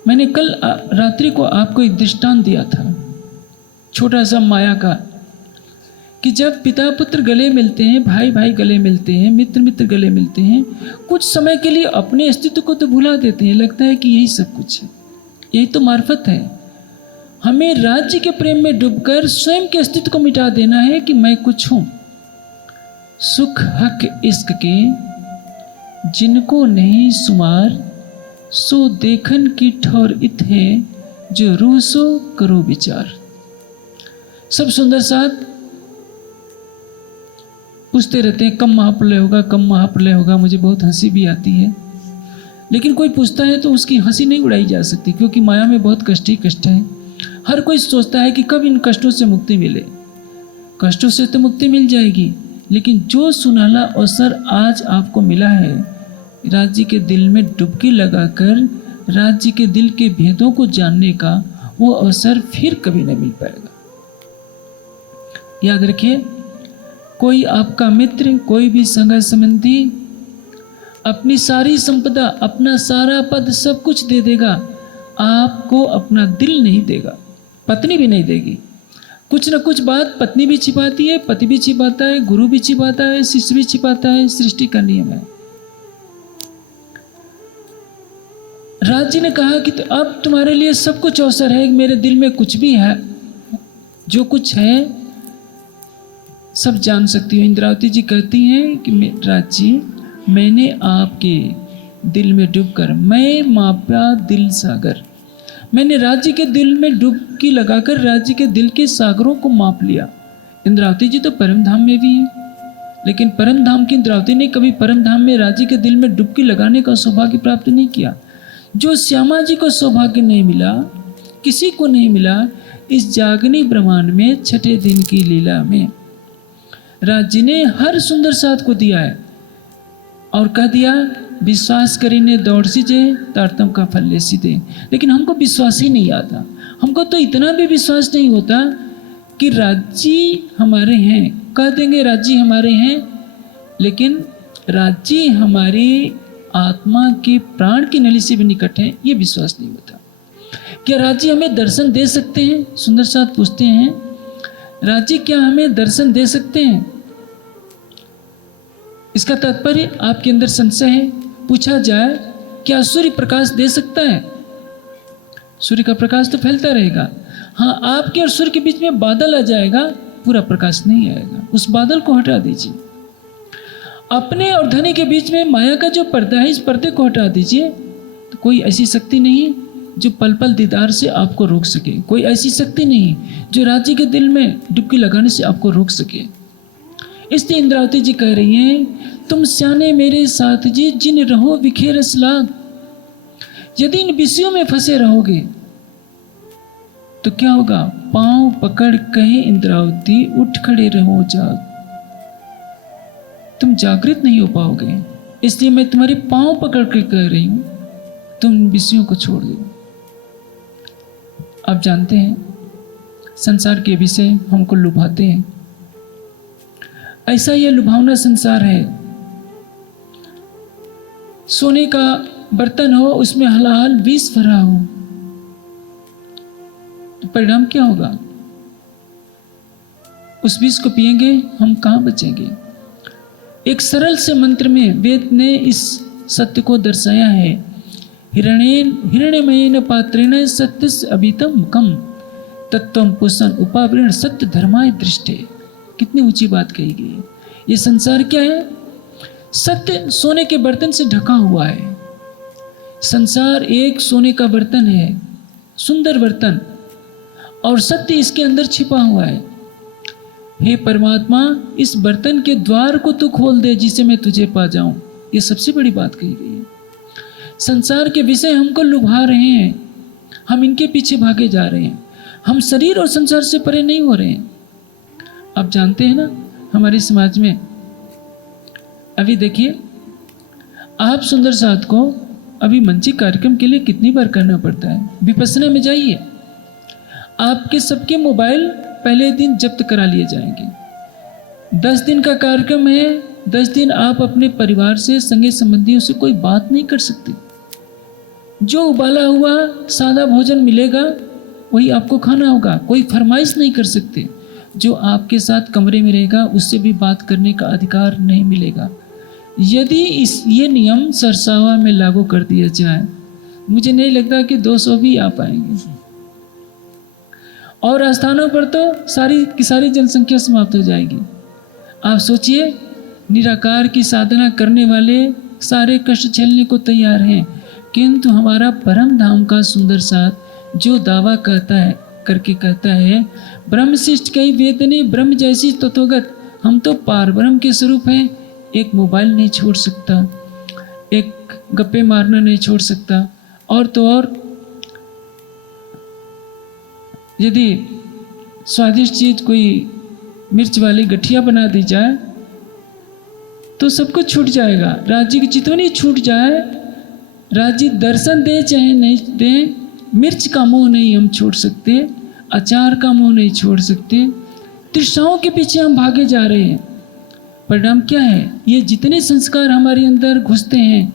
मैंने कल रात्रि को आपको एक दृष्टांत दिया था, छोटा सा माया का, कि जब पिता पुत्र गले मिलते हैं, भाई भाई गले मिलते हैं, मित्र मित्र गले मिलते हैं, कुछ समय के लिए अपने अस्तित्व को तो भुला देते हैं, लगता है कि यही सब कुछ है, यही तो मार्फत है। हमें राज्य के प्रेम में डूबकर स्वयं के अस्तित्व को मिटा देना है कि मैं कुछ हूं। सुख हक इश्क के जिनको नहीं सुमार, सो देखन की ठौर इत है, जो रूह सो करो विचार। सब सुंदर साथ पूछते रहते हैं कब महाप्रलय होगा, कब महाप्रलय होगा। मुझे बहुत हंसी भी आती है, लेकिन कोई पूछता है तो उसकी हंसी नहीं उड़ाई जा सकती, क्योंकि माया में बहुत कष्ट ही कष्ट है। हर कोई सोचता है कि कब इन कष्टों से मुक्ति मिले। कष्टों से तो मुक्ति मिल जाएगी, लेकिन जो सुनहला अवसर आज आपको मिला है, राज्य के दिल में डुबकी लगाकर राज्य के दिल के भेदों को जानने का, वो अवसर फिर कभी नहीं मिल पाएगा। याद रखिए, कोई आपका मित्र, कोई भी संगा संबंधी अपनी सारी संपदा, अपना सारा पद, सब कुछ दे देगा, आपको अपना दिल नहीं देगा, पत्नी भी नहीं देगी। कुछ न कुछ बात पत्नी भी छिपाती है, पति भी छिपाता है, गुरु भी छिपाता है, शिष्य भी छिपाता है, सृष्टि का नियम है। राज्य ने कहा कि तो अब तुम्हारे लिए सब कुछ अवसर है, मेरे दिल में कुछ भी है, जो कुछ है सब जान सकती हो। इंद्रावती जी कहती हैं कि राज्य, मैंने आपके दिल में डूबकर, मैं मापा दिल सागर, मैंने राज्य के दिल में डुबकी लगाकर राज्य के दिल के सागरों को माप लिया। इंद्रावती जी तो परम धाम में भी हैं, लेकिन परम धाम की इंद्रावती ने कभी परम धाम में राज्य के दिल में डुबकी लगाने का सौभाग्य प्राप्त नहीं किया। जो श्यामा जी को सौभाग्य नहीं मिला, किसी को नहीं मिला, इस जागनी ब्रह्मांड में छठे दिन की लीला में राज्य ने हर सुंदर साथ को दिया है और कह दिया विश्वास करीने दौड़ सीजे, तारतम का फल ले सीधे। लेकिन हमको विश्वास ही नहीं आता, हमको तो इतना भी विश्वास नहीं होता कि राज्य हमारे हैं। कह देंगे राज्य हमारे हैं, लेकिन राज्य हमारी आत्मा के प्राण की नली से भी निकट है, ये विश्वास नहीं होता। क्या राज्य हमें दर्शन दे सकते हैं? सुंदर साथ पूछते हैं, राज्य क्या हमें दर्शन दे सकते हैं? इसका तात्पर्य आपके अंदर संशय है। पूछा जाए, क्या सूर्य प्रकाश दे सकता है? सूर्य का प्रकाश तो फैलता रहेगा। हाँ, आपके और सूर्य के बीच में बादल आ जाएगा, पूरा प्रकाश नहीं आएगा, उस बादल को हटा दीजिए। अपने और धनी के बीच में माया का जो पर्दा है, इस पर्दे को हटा दीजिए, तो कोई ऐसी शक्ति नहीं जो पल पल दीदार से आपको रोक सके, कोई ऐसी शक्ति नहीं जो राज्य के दिल में डुबकी लगाने से आपको रोक सके। इसलिए इंद्रावती जी कह रही हैं, तुम स्याने मेरे साथ जी जिन रहो विखेरस लाग। यदि इन विषयों में फंसे रहोगे तो क्या होगा? पांव पकड़ कहे इंद्रावती उठ खड़े रहो जाग। तुम जागृत नहीं हो पाओगे। इसलिए मैं तुम्हारे पांव पकड़ कर कह रही हूं, तुम विषयों को छोड़ दो। आप जानते हैं संसार के विषय हमको लुभाते हैं। ऐसा यह लुभावना संसार है। सोने का बर्तन हो, उसमें हलाल विष भरा हो, तो परिणाम क्या होगा? उस विष को पिएंगे, हम कहां बचेंगे? एक सरल से मंत्र में वेद ने इस सत्य को दर्शाया है। हिरण्यमयेन पात्रेण सत्यस्य अभितम मुखम तत्वं पुरुषं उपावृण सत्य धर्माय दृष्टे। कितनी ऊंची बात कही गई है। ये संसार क्या है? सत्य सोने के बर्तन से ढका हुआ है। संसार एक सोने का बर्तन है, सुंदर बर्तन, और सत्य इसके अंदर छिपा हुआ है। हे परमात्मा, इस बर्तन के द्वार को तू खोल दे जिसे मैं तुझे पा जाऊं। ये सबसे बड़ी बात कही गई है। संसार के विषय हमको लुभा रहे हैं, हम इनके पीछे भागे जा रहे हैं। हम शरीर और संसार से परे नहीं हो रहे हैं। आप जानते हैं ना, हमारे समाज में अभी देखिए, आप सुंदर साथ को अभी मंचिक कार्यक्रम के लिए कितनी बार करना पड़ता है। विपස්සना में जाइए, आपके सबके मोबाइल पहले दिन जब्त करा लिए जाएंगे। 10 दिन का कार्यक्रम है, 10 दिन आप अपने परिवार से, संगे संबंधियों से कोई बात नहीं कर सकते। जो उबाला हुआ सादा भोजन मिलेगा वही आपको खाना होगा। कोई फरमाइश नहीं कर सकते। जो आपके साथ कमरे में रहेगा उससे भी बात करने का अधिकार नहीं मिलेगा। यदि ये नियम सरसावा में लागू कर दिया जाए, मुझे नहीं लगता कि 200 भी आ पाएंगे। और स्थानों पर तो सारी की सारी जनसंख्या समाप्त हो जाएगी। आप सोचिए, निराकार की साधना करने वाले सारे कष्ट झेलने को तैयार हैं, किंतु हमारा परम धाम का सुंदर साथ जो दावा कहता है ब्रह्मशिष्ट कई वेदने ब्रह्म जैसी तत्वगत, हम तो पार ब्रह्म के स्वरूप हैं। एक मोबाइल नहीं छोड़ सकता, एक गप्पे मारना नहीं छोड़ सकता, और तो और यदि स्वादिष्ट चीज कोई मिर्च वाली गठिया बना दी जाए तो सब कुछ छूट जाएगा। राज्य की चितवनी छूट जाए, राज्य दर्शन दे चाहे नहीं दे, मिर्च का मोह नहीं हम छोड़ सकते, अचार का मोह नहीं छोड़ सकते। तृष्णाओं के पीछे हम भागे जा रहे हैं। परिणाम क्या है? ये जितने संस्कार हमारे अंदर घुसते हैं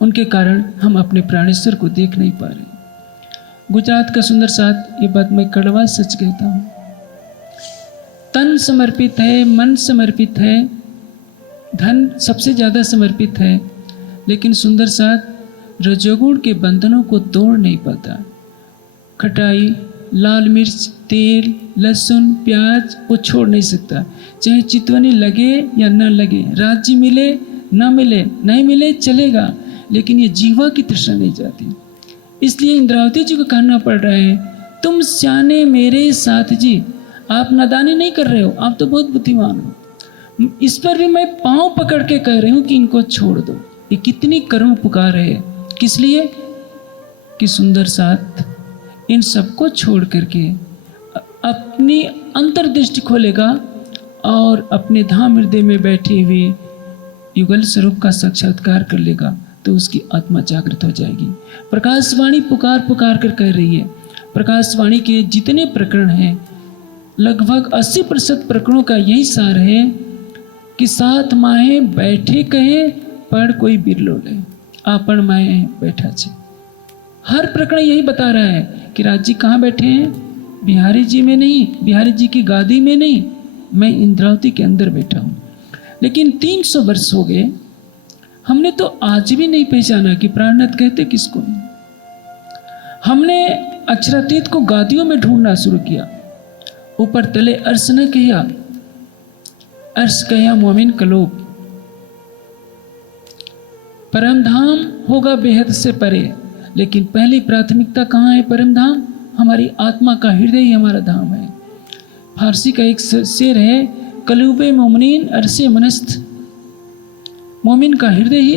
उनके कारण हम अपने प्राणेश्वर को देख नहीं पा रहे। गुजरात का सुंदर साथ, ये बात मैं कड़वा सच कहता हूँ। तन समर्पित है, मन समर्पित है, धन सबसे ज़्यादा समर्पित है, लेकिन सुंदर साथ रजोगुण के बंधनों को तोड़ नहीं पाता। खटाई, लाल मिर्च, तेल, लहसुन, प्याज वो छोड़ नहीं सकता। चाहे चितवनी लगे या न लगे, राज्य मिले न मिले, नहीं मिले चलेगा, लेकिन ये जीवा की तृष्णा नहीं जाती। इसलिए इंद्रावती जी को कहना पड़ रहा है, तुम स्याने मेरे साथ जी। आप नादानी नहीं कर रहे हो, आप तो बहुत बुद्धिमान हो। इस पर भी मैं पांव पकड़ के कह रही हूं कि इनको छोड़ दो। ये कितनी करुण पुकार है। किस लिए? कि सुंदर साथ इन सबको छोड़ करके अपनी अंतर्दृष्टि खोलेगा और अपने धाम हृदय में बैठे हुए युगल स्वरूप का साक्षात्कार कर लेगा, तो उसकी आत्मा जागृत हो जाएगी। प्रकाशवाणी पुकार पुकार कर कह रही है। प्रकाशवाणी के जितने प्रकरण हैं, लगभग 80% प्रकरणों का यही सार है कि 7 माहे बैठे कहे पर कोई बिरलो ले, आपन माहे बैठा छे। हर प्रकरण यही बता रहा है कि राज जी कहाँ बैठे हैं? बिहारी जी में नहीं, बिहारी जी की गादी में नहीं, मैं इंद्रावती के अंदर बैठा हूँ। लेकिन 300 वर्ष हो गए, हमने तो आज भी नहीं पहचाना कि प्राणनाथ कहते किसको है। हमने अक्षरातीत को गादियों में ढूंढना शुरू किया। ऊपर तले अर्श न कहिया, अर्श कहिया मोमिन कलोब। परम धाम होगा बेहद से परे, लेकिन पहली प्राथमिकता कहाँ है? परम धाम। हमारी आत्मा का हृदय ही हमारा धाम है। फारसी का एक शेर है, कलूबे मोमिनीन अरसे मनस्त। मोमिन का हृदय ही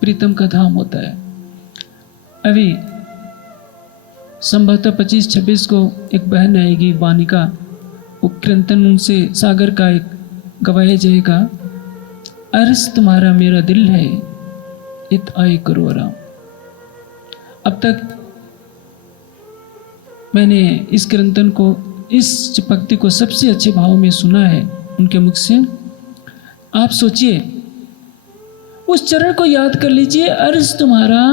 प्रीतम का धाम होता है। अभी संभवतः 25-26 को एक बहन आएगी वानिका, वो कीर्तन उनसे सागर का एक गवाया जाएगा, अर्ज तुम्हारा मेरा दिल है, इत आए करो आराम। अब तक मैंने इस कीर्तन को, इस पंक्ति को सबसे अच्छे भाव में सुना है उनके मुख से। आप सोचिए, उस चरण को याद कर लीजिए, अर्ज तुम्हारा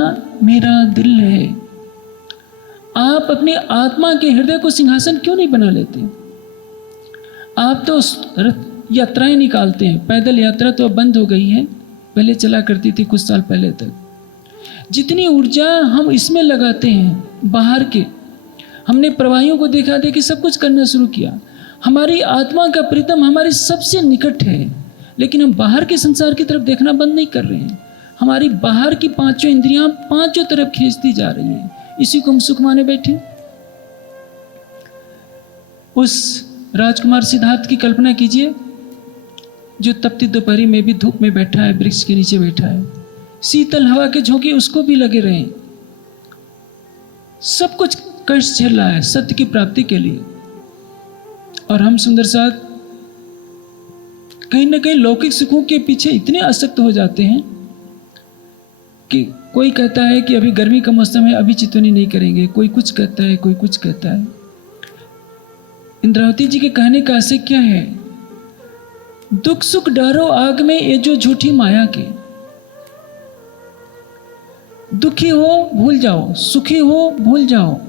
मेरा दिल है। आप अपनी आत्मा के हृदय को सिंहासन क्यों नहीं बना लेते? आप तो यात्राएं निकालते हैं। पैदल यात्रा तो अब बंद हो गई है, पहले चला करती थी कुछ साल पहले तक। जितनी ऊर्जा हम इसमें लगाते हैं बाहर के, हमने प्रवाहियों को देखा कि सब कुछ करना शुरू किया। हमारी आत्मा का प्रीतम हमारे सबसे निकट है, लेकिन हम बाहर के संसार की तरफ देखना बंद नहीं कर रहे हैं। हमारी बाहर की पांचों इंद्रियां पांचों तरफ खींचती जा रही है, इसी को हम सुख माने बैठे। उस राजकुमार सिद्धार्थ की कल्पना कीजिए, जो तपती दोपहरी में भी धूप में बैठा है, वृक्ष के नीचे बैठा है, शीतल हवा के झोंके उसको भी लगे रहे, सब कुछ कष्ट झेल रहा है सत्य की प्राप्ति के लिए। और हम सुंदर साथ कहीं ना कहीं लौकिक सुखों के पीछे इतने आसक्त हो जाते हैं कि कोई कहता है कि अभी गर्मी का मौसम है, अभी चितवनी नहीं करेंगे, कोई कुछ कहता है, कोई कुछ कहता है। इंद्रावती जी के कहने का आशय क्या है? दुख सुख डरो आग में ये जो झूठी माया के, दुखी हो भूल जाओ, सुखी हो भूल जाओ।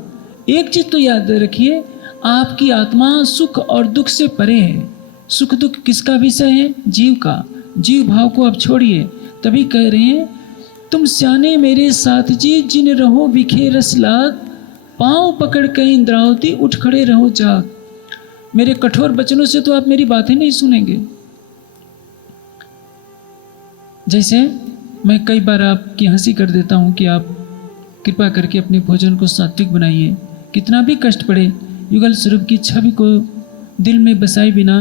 एक चीज तो याद रखिए, आपकी आत्मा सुख और दुख से परे है। सुख दुख किसका विषय है? जीव का। जीव भाव को अब छोड़िए। तभी कह रहे हैं, तुम स्याने मेरे साथ जी, जिन रहो विखे रस लाग, पांव पकड़ के इंद्रावती उठ खड़े रहो जाग। मेरे कठोर वचनों से तो आप मेरी बातें नहीं सुनेंगे। जैसे मैं कई बार आपकी हंसी कर देता हूं कि आप कृपा करके अपने भोजन को सात्विक बनाइए, कितना भी कष्ट पड़े, युगल स्वरूप की छवि को दिल में बसाए बिना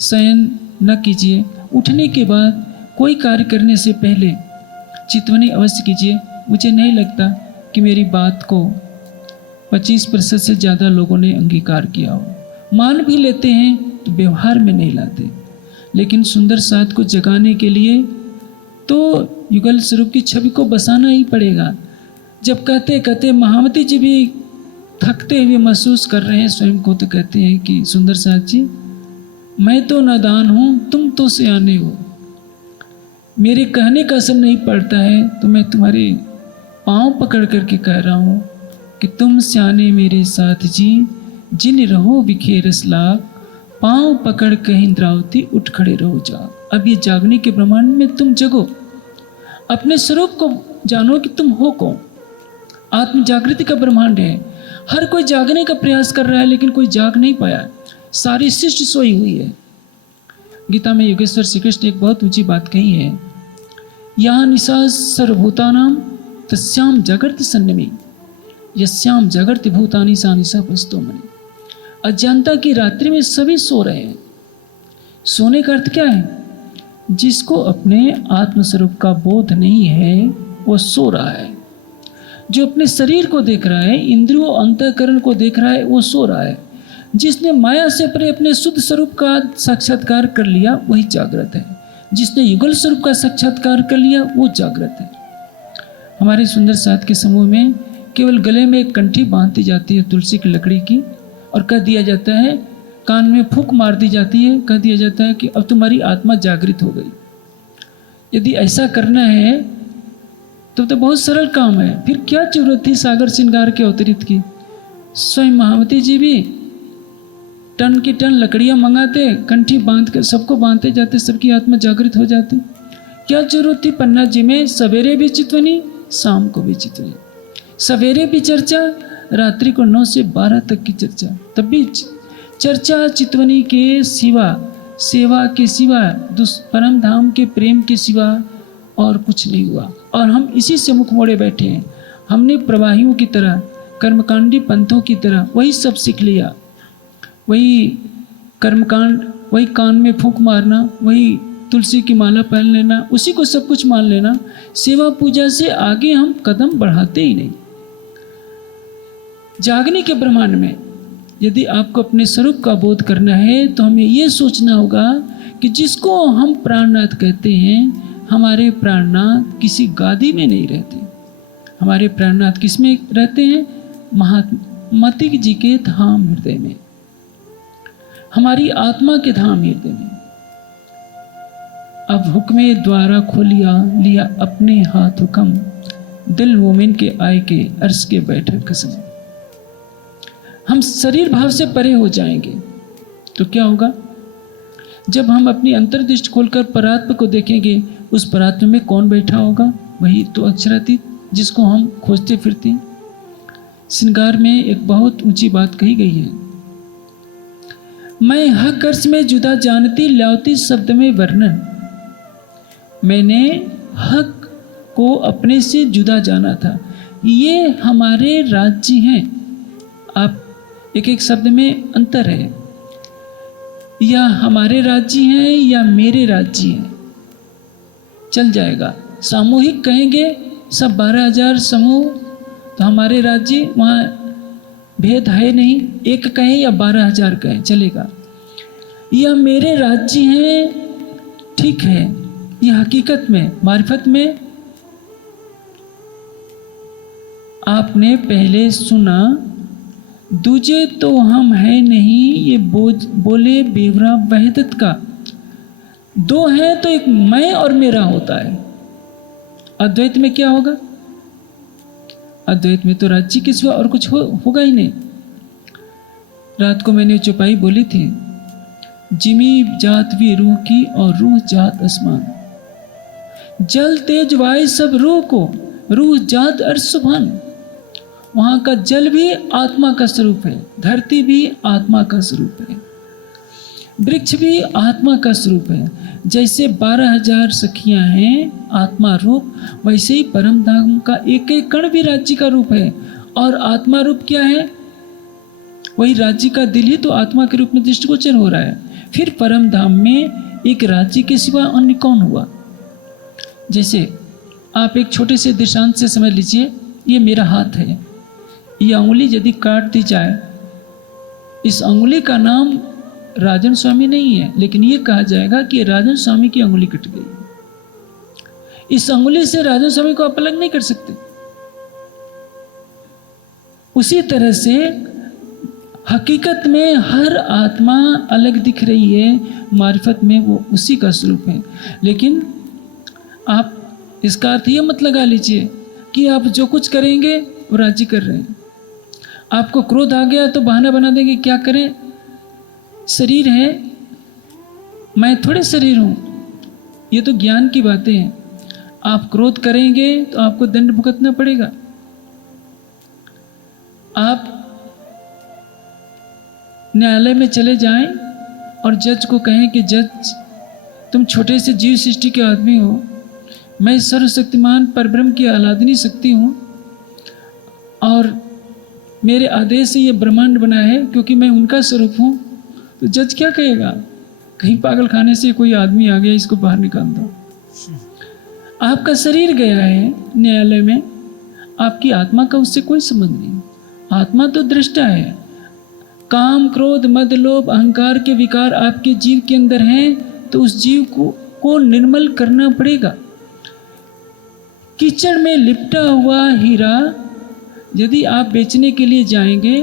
शयन न कीजिए। उठने के बाद कोई कार्य करने से पहले चितवनी अवश्य कीजिए। मुझे नहीं लगता कि मेरी बात को 25% से ज़्यादा लोगों ने अंगीकार किया हो। मान भी लेते हैं तो व्यवहार में नहीं लाते। लेकिन सुंदर साथ को जगाने के लिए तो युगल स्वरूप की छवि को बसाना ही पड़ेगा। जब कहते कहते महामती जी भी थकते हुए महसूस कर रहे हैं स्वयं को, तो कहते हैं कि सुंदर साथ जी, मैं तो नादान हूँ, तुम तो सियाने हो। मेरे कहने का असर नहीं पड़ता है तो मैं तुम्हारे पाँव पकड़ करके कह रहा हूँ कि तुम सियाने मेरे साथ जी, जिन रहो विखे रस लाग, पाँव पकड़ के इंद्रावती उठ खड़े रहो जाग। अब ये जागने के ब्रह्मांड में तुम जगो, अपने स्वरूप को जानो कि तुम हो कौन। आत्म जागृति का ब्रह्मांड है। हर कोई जागने का प्रयास कर रहा है, लेकिन कोई जाग नहीं पाया। सारी सृष्टि सोई हुई है। गीता में योगेश्वर श्री कृष्ण ने एक बहुत ऊंची बात कही है, या निशा सर्वभूतानाम तस्याम जागृत सन्नमी, यस्याम जागृत भूतानि सा निशा वस्तो मणि। अज्ञानता की रात्रि में सभी सो रहे हैं। सोने का अर्थ क्या है? जिसको अपने आत्मस्वरूप का बोध नहीं है वो सो रहा है। जो अपने शरीर को देख रहा है, इंद्रियों अंतःकरण को देख रहा है, वो सो रहा है। जिसने माया से परे अपने शुद्ध स्वरूप का साक्षात्कार कर लिया वही जागृत है। जिसने युगल स्वरूप का साक्षात्कार कर लिया वो जागृत है। हमारे सुंदर साथ के समूह में केवल गले में एक कंठी बांधती जाती है तुलसी की लकड़ी की, और कह दिया जाता है, कान में फूंक मार दी जाती है, कह दिया जाता है कि अब तुम्हारी आत्मा जागृत हो गई। यदि ऐसा करना है तो बहुत सरल काम है। फिर क्या जरूरत थी सागर श्रृंगार के अवतरित की? स्वयं महामती जी भी टन की टन लकड़ियां मंगाते, कंठी बांध कर सबको बांधते जाते, सबकी आत्मा जागृत हो जाती। क्या जरूरत थी पन्ना जी में सवेरे भी चितवनी, शाम को भी चितवनी, सवेरे भी चर्चा, रात्रि को 9 से 12 तक की चर्चा। तब भी चर्चा चितवनी के सिवा, सेवा के सिवा, परम धाम के प्रेम के सिवा और कुछ नहीं हुआ। और हम इसी से मुख मोड़े बैठे हैं। हमने प्रवाहियों की तरह, कर्मकांडी पंथों की तरह वही सब सीख लिया, वही कर्मकांड, वही कान में फूंक मारना, वही तुलसी की माला पहन लेना, उसी को सब कुछ मान लेना। सेवा पूजा से आगे हम कदम बढ़ाते ही नहीं। जागने के ब्रह्मांड में यदि आपको अपने स्वरूप का बोध करना है तो हमें ये सोचना होगा कि जिसको हम प्राणनाथ कहते हैं, हमारे प्राणनाथ किसी गादी में नहीं रहते। हमारे प्राणनाथ किस में रहते हैं? महात्मति जी के धाम हृदय में, हमारी आत्मा के धाम हृदय में। अब हुक्मे द्वारा खोलिया लिया अपने हाथ हुक्म, दिल मोमिन के आए के अर्श के बैठे कसम। हम शरीर भाव से परे हो जाएंगे तो क्या होगा? जब हम अपनी अंतर्दृष्टि खोलकर परात्म को देखेंगे, उस परात्म में कौन बैठा होगा? वही तो अक्षरातीत जिसको हम खोजते फिरते हैं। श्रृंगार में एक बहुत ऊंची बात कही गई है, मैं हक अर्श में जुदा जानती लावती शब्द में वर्णन। मैंने हक को अपने से जुदा जाना था। ये हमारे राज्य हैं। आप एक एक शब्द में अंतर है, या हमारे राज्य हैं या मेरे राज्य हैं, चल जाएगा। सामूहिक कहेंगे सब 12,000 समूह तो हमारे राज्य, वहाँ भेद है नहीं। एक कहें या 12,000 कहें चलेगा। यह मेरे राज्य हैं, ठीक है। यह हकीकत में, मारिफत में आपने पहले सुना, दूजे तो हम है नहीं, ये बोले बेवरा वहदत का। दो हैं तो एक मैं और मेरा होता है। अद्वैत में क्या होगा? अद्वैत में तो राज्य के सिवा और कुछ होगा ही नहीं। रात को मैंने चौपाई बोली थी, जिमी जात भी रूह की और रूह जात आसमान। जल तेज वायु सब रूह को, रूह जात अर्श सुभान। वहाँ का जल भी आत्मा का स्वरूप है, धरती भी आत्मा का स्वरूप है, वृक्ष भी आत्मा का स्वरूप है। जैसे 12,000 सखियाँ हैं आत्मा रूप, वैसे ही परम धाम का एक एक कण भी राज्य का रूप है। और आत्मा रूप क्या है? वही राज्य का दिल ही तो आत्मा के रूप में दृष्टिगोचर हो रहा है। फिर परम धाम में एक राज्य के सिवा अन्य कौन हुआ? जैसे आप एक छोटे से दृष्टांत से समझ लीजिए, ये मेरा हाथ है, ये अंगुली यदि काट दी जाए, इस अंगुली का नाम राजन स्वामी नहीं है, लेकिन ये कहा जाएगा कि राजन स्वामी की अंगुली कट गई। इस अंगुली से राजन स्वामी को आप अलग नहीं कर सकते। उसी तरह से हकीकत में हर आत्मा अलग दिख रही है, मारिफत में वो उसी का स्वरूप है। लेकिन आप इसका अर्थ ये मत लगा लीजिए कि आप जो कुछ करेंगे वो राज्य कर रहे हैं। आपको क्रोध आ गया तो बहाना बना देंगे, क्या करें, शरीर है, मैं थोड़े शरीर हूँ। ये तो ज्ञान की बातें हैं। आप क्रोध करेंगे तो आपको दंड भुगतना पड़ेगा। आप न्यायालय में चले जाएं और जज को कहें कि जज, तुम छोटे से जीव सृष्टि के आदमी हो, मैं सर्वशक्तिमान परब्रह्म की आराधनीय शक्ति हूँ और मेरे आदेश से ये ब्रह्मांड बना है क्योंकि मैं उनका स्वरूप हूँ। तो जज क्या कहेगा? कहीं पागल खाने से कोई आदमी आ गया, इसको बाहर निकाल दो। आपका शरीर गया है न्यायालय में, आपकी आत्मा का उससे कोई संबंध नहीं। आत्मा तो दृष्टा है। काम क्रोध मद लोभ अहंकार के विकार आपके जीव के अंदर हैं, तो उस जीव को निर्मल करना पड़ेगा। कीचड़ में लिपटा हुआ हीरा यदि आप बेचने के लिए जाएंगे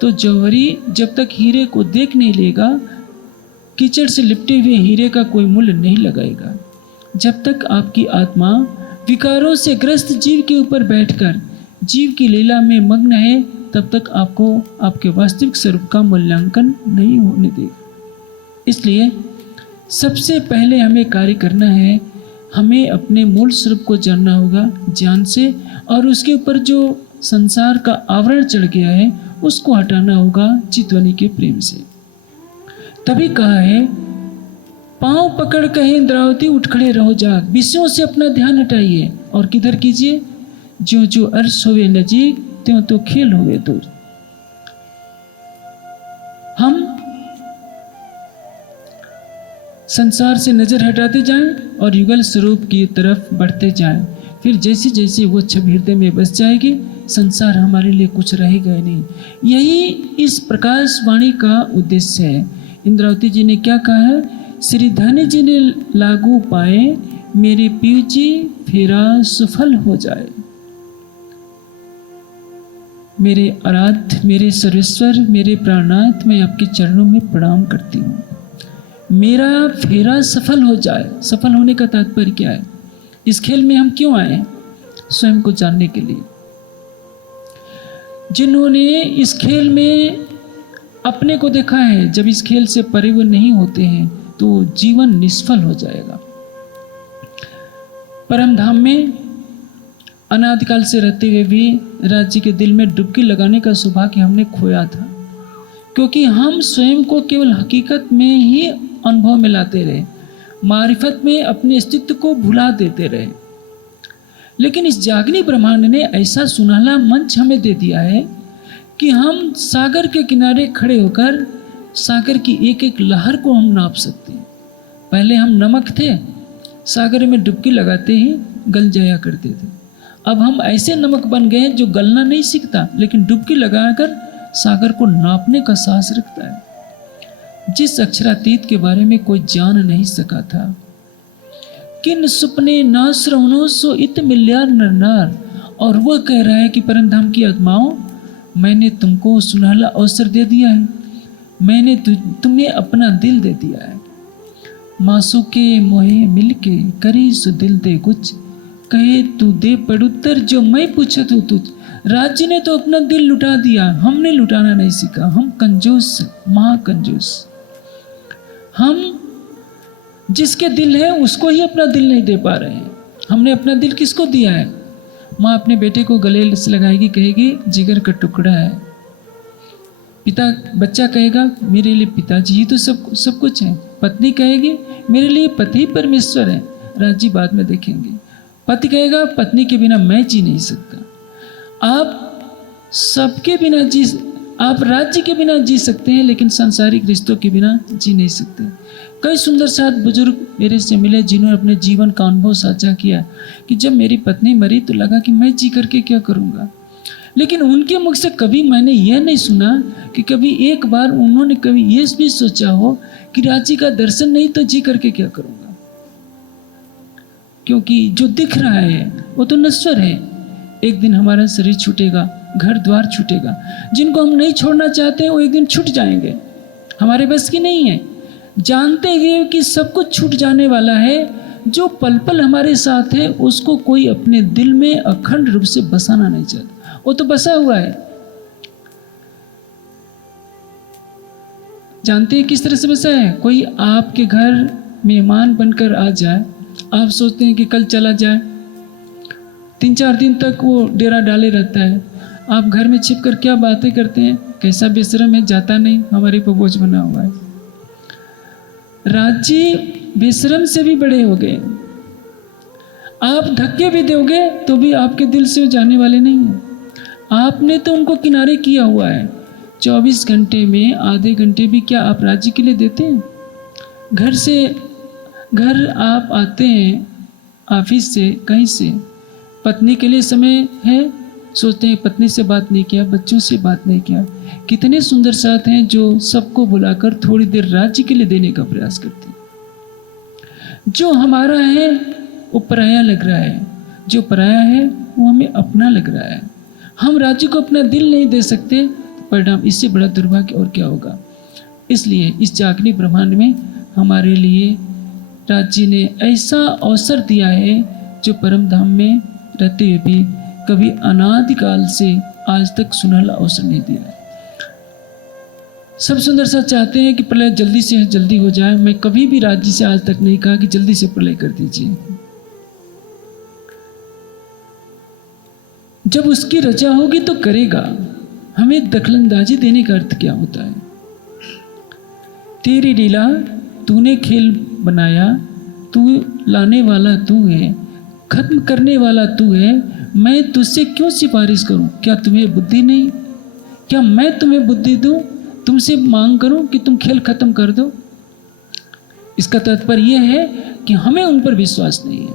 तो जौहरी जब तक हीरे को देख नहीं लेगा, कीचड़ से लिपटे हुए हीरे का कोई मूल्य नहीं लगाएगा। जब तक आपकी आत्मा विकारों से ग्रस्त जीव के ऊपर बैठकर जीव की लीला में मग्न है, तब तक आपको आपके वास्तविक स्वरूप का मूल्यांकन नहीं होने देगा। इसलिए सबसे पहले हमें कार्य करना है, हमें अपने मूल स्वरूप को जानना होगा ज्ञान से, और उसके ऊपर जो संसार का आवरण चढ़ गया है उसको हटाना होगा चितवनी के प्रेम से। तभी कहा है, पांव पकड़ कहे इंद्रावती उठ खड़े रहो जाग। विषयों से अपना ध्यान हटाइए और किधर कीजिए? ज्यों ज्यों अर्श हुए नजीक त्यों तो खेल हुए दूर। हम संसार से नजर हटाते जाएं और युगल स्वरूप की तरफ बढ़ते जाएं। फिर जैसे जैसे वो छवि हृदय में बस जाएगी, संसार हमारे लिए कुछ रहेगा ही नहीं। यही इस प्रकाश वाणी का उद्देश्य है। इंद्रावती जी ने क्या कहा है? श्री धनी जी ने लागू पाए, मेरे पीर जी फेरा सफल हो जाए। मेरे आराध्य, मेरे सर्वेश्वर, मेरे प्राणनाथ, मैं आपके चरणों में प्रणाम करती हूँ। मेरा फेरा सफल हो जाए। सफल होने का तात्पर्य क्या है? इस खेल में हम क्यों आए? स्वयं को जानने के लिए। जिन्होंने इस खेल में अपने को देखा है, जब इस खेल से परे वो नहीं होते हैं तो जीवन निष्फल हो जाएगा। परम धाम में अनादिकाल से रहते हुए भी राज्य के दिल में डुबकी लगाने का सौभाग्य हमने खोया था, क्योंकि हम स्वयं को केवल हकीकत में ही अनुभव में लाते रहे, मारिफत में अपने अस्तित्व को भुला देते रहे। लेकिन इस जागनी ब्रह्मांड ने ऐसा सुनहला मंच हमें दे दिया है कि हम सागर के किनारे खड़े होकर सागर की एक एक लहर को हम नाप सकते हैं। पहले हम नमक थे, सागर में डुबकी लगाते ही गल जाया करते थे। अब हम ऐसे नमक बन गए जो गलना नहीं सीखता, लेकिन डुबकी लगाकर सागर को नापने का साहस रखता है। जिस अक्षरातीत के बारे में कोई जान नहीं सका था, किन सुपने ना श्रवणों सो इत मिल्या नरनार, और वह कह रहा है कि परम धाम की आत्माओं, मैंने तुमको सुनहला अवसर दे दिया है, मैंने तुम्हें अपना दिल दे दिया है। मासू के मोहे मिलके करी सो दिल दे कुछ, कहे तू दे पड़ुत्तर जो मैं पूछत हूँ तुझ। राज्य ने तो अपना दिल लुटा दिया, हमने लुटाना नहीं सीखा। हम कंजूस, महाकंजूस। हम जिसके दिल है उसको ही अपना दिल नहीं दे पा रहे हैं। हमने अपना दिल किसको दिया है? माँ अपने बेटे को गले से लगाएगी, कहेगी जिगर का टुकड़ा है। पिता, बच्चा कहेगा मेरे लिए पिताजी ही तो सब कुछ है। पत्नी कहेगी मेरे लिए पति परमेश्वर है। राज्य बाद में देखेंगे। पति कहेगा पत्नी के बिना मैं जी नहीं सकता। आप सबके बिना आप राज्य के बिना जी सकते हैं, लेकिन सांसारिक रिश्तों के बिना जी नहीं सकते। कई सुंदर साथ बुजुर्ग मेरे से मिले जिन्होंने अपने जीवन का अनुभव साझा किया कि जब मेरी पत्नी मरी तो लगा कि मैं जी करके क्या करूँगा। लेकिन उनके मुख से कभी मैंने यह नहीं सुना कि कभी एक बार उन्होंने कभी ये भी सोचा हो कि राज्य का दर्शन नहीं तो जी करके क्या करूँगा। क्योंकि जो दिख रहा है वो तो नश्वर है। एक दिन हमारा शरीर छूटेगा, घर द्वार छूटेगा। जिनको हम नहीं छोड़ना चाहते हैं वो एक दिन छूट जाएंगे। हमारे बस की नहीं है। जानते हुए कि सब कुछ छूट जाने वाला है, जो पल पल हमारे साथ है उसको कोई अपने दिल में अखंड रूप से बसाना नहीं चाहता। वो तो बसा हुआ है। जानते हैं किस तरह से बसा है? कोई आपके घर मेहमान बनकर आ जाए, आप सोचते हैं कि कल चला जाए, 3-4 दिन तक वो डेरा डाले रहता है। आप घर में छिप कर क्या बातें करते हैं, कैसा बेशरम है, जाता नहीं, हमारे पर बोझ बना हुआ है। राज्य बेशरम से भी बड़े हो गए। आप धक्के भी दोगे तो भी आपके दिल से वो जाने वाले नहीं हैं। आपने तो उनको किनारे किया हुआ है। 24 घंटे में आधे घंटे भी क्या आप राज्य के लिए देते हैं? घर आप आते हैं ऑफिस से, कहीं से, पत्नी के लिए समय है, सोचते हैं पत्नी से बात नहीं किया, बच्चों से बात नहीं किया। कितने सुंदर साथ हैं जो सबको बुलाकर थोड़ी देर राज्य के लिए देने का प्रयास करते हैं। जो हमारा है वो पराया लग रहा है, जो पराया है वो हमें अपना लग रहा है। हम राज्य को अपना दिल नहीं दे सकते, तो परिणाम इससे बड़ा दुर्भाग्य और क्या होगा। इसलिए इस जागनी ब्रह्मांड में हमारे लिए राज्य ने ऐसा अवसर दिया है जो परम धाम में रहते हुए भी कभी अनादिकाल से आज तक सुनहला अवसर नहीं दिया है। सब सुंदर सा चाहते हैं कि प्रलय जल्दी से जल्दी हो जाए। मैं कभी भी राज्य से आज तक नहीं कहा कि जल्दी से प्रलय कर दीजिए। जब उसकी रचा होगी तो करेगा। हमें दखलंदाजी देने का अर्थ क्या होता है? तेरी लीला, तूने खेल बनाया, तू लाने वाला तू है, खत्म करने वाला तू है, मैं तुझसे क्यों सिफारिश करूं? क्या तुम्हें बुद्धि नहीं? क्या मैं तुम्हें बुद्धि दूं? तुमसे मांग करूं कि तुम खेल खत्म कर दो? इसका तात्पर्य यह है कि हमें उन पर विश्वास नहीं है।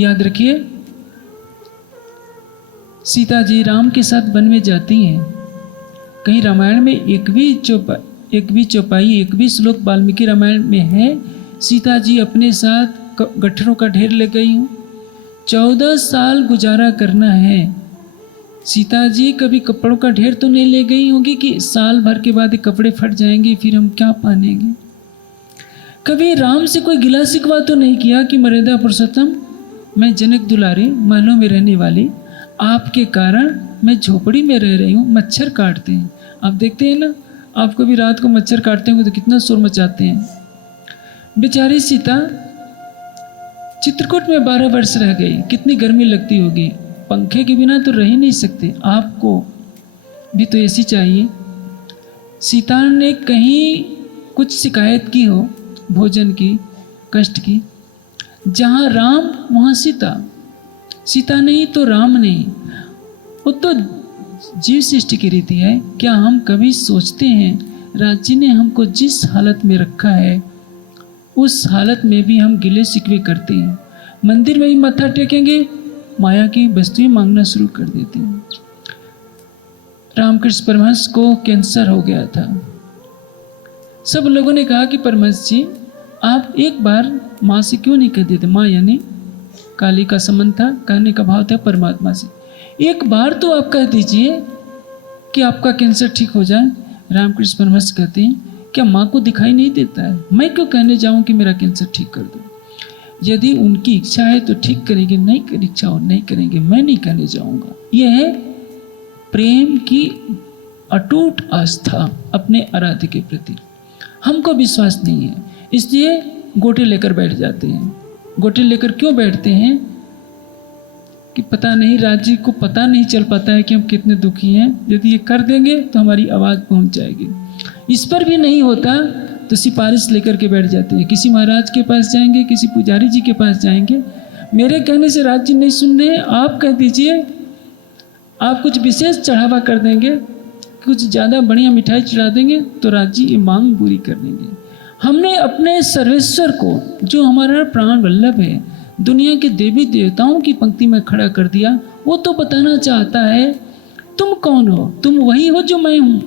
याद रखिए, सीता जी राम के साथ वन में जाती हैं। कहीं रामायण में 21 श्लोक वाल्मीकि रामायण में है, सीता जी अपने साथ गट्ठरों का ढेर ले गई हूँ, 14 साल गुजारा करना है। सीता जी कभी कपड़ों का ढेर तो नहीं ले गई होगी कि साल भर के बाद कपड़े फट जाएंगे, फिर हम क्या पहनेंगे। कभी राम से कोई गिला शिकवा तो नहीं किया कि मर्यादा पुरुषोत्तम, मैं जनक दुलारी महलों में रहने वाली, आपके कारण मैं झोपड़ी में रह रही हूँ, मच्छर काटते हैं। आप देखते हैं ना, आपको भी रात को मच्छर काटते होंगे तो कितना शोर मचाते हैं। बेचारी सीता चित्रकूट में 12 वर्ष रह गई, कितनी गर्मी लगती होगी, पंखे के बिना तो रह ही नहीं सकते। आपको भी तो ऐसी चाहिए। सीता ने कहीं कुछ शिकायत की हो भोजन की, कष्ट की, जहाँ राम वहाँ सीता, सीता नहीं तो राम नहीं। वो तो जीव सृष्टि की रीति है। क्या हम कभी सोचते हैं राज्य ने हमको जिस हालत में रखा है उस हालत में भी हम गिले शिकवे करते हैं, मंदिर में भी माथा टेकेंगे, माया की वस्तुएं मांगना शुरू कर देते हैं। रामकृष्ण परमहंस को कैंसर हो गया था। सब लोगों ने कहा कि परमहंस जी आप एक बार माँ से क्यों नहीं कह देते। माँ यानी काली का संबंध था, कहने का भाव था परमात्मा से। एक बार तो आप कह दीजिए कि आपका कैंसर ठीक हो जाए। रामकृष्ण परमहंस कहते हैं क्या माँ को दिखाई नहीं देता है? मैं क्यों कहने जाऊं कि मेरा कैंसर ठीक कर दो। यदि उनकी इच्छा है तो ठीक करेंगे, नहीं कर इच्छा हो नहीं करेंगे, मैं नहीं कहने जाऊंगा। यह है प्रेम की अटूट आस्था अपने आराध्य के प्रति। हमको विश्वास नहीं है, इसलिए गोटे लेकर बैठ जाते हैं। गोटे लेकर क्यों बैठते हैं कि पता नहीं, राज्य को पता नहीं चल पाता है कि हम कितने दुखी हैं। यदि ये कर देंगे तो हमारी आवाज़ पहुंच जाएगी। इस पर भी नहीं होता तो सिफारिश लेकर के बैठ जाते हैं। किसी महाराज के पास जाएंगे, किसी पुजारी जी के पास जाएंगे, मेरे कहने से राज्य नहीं सुन रहे हैं, आप कह दीजिए, आप कुछ विशेष चढ़ावा कर देंगे, कुछ ज़्यादा बढ़िया मिठाई चढ़ा देंगे तो राज्य ये मांग पूरी कर देंगे। हमने अपने सर्वेश्वर को, जो हमारा प्राण वल्लभ है, दुनिया के देवी देवताओं की पंक्ति में खड़ा कर दिया। वो तो बताना चाहता है तुम कौन हो, तुम वही हो जो मैं हूं।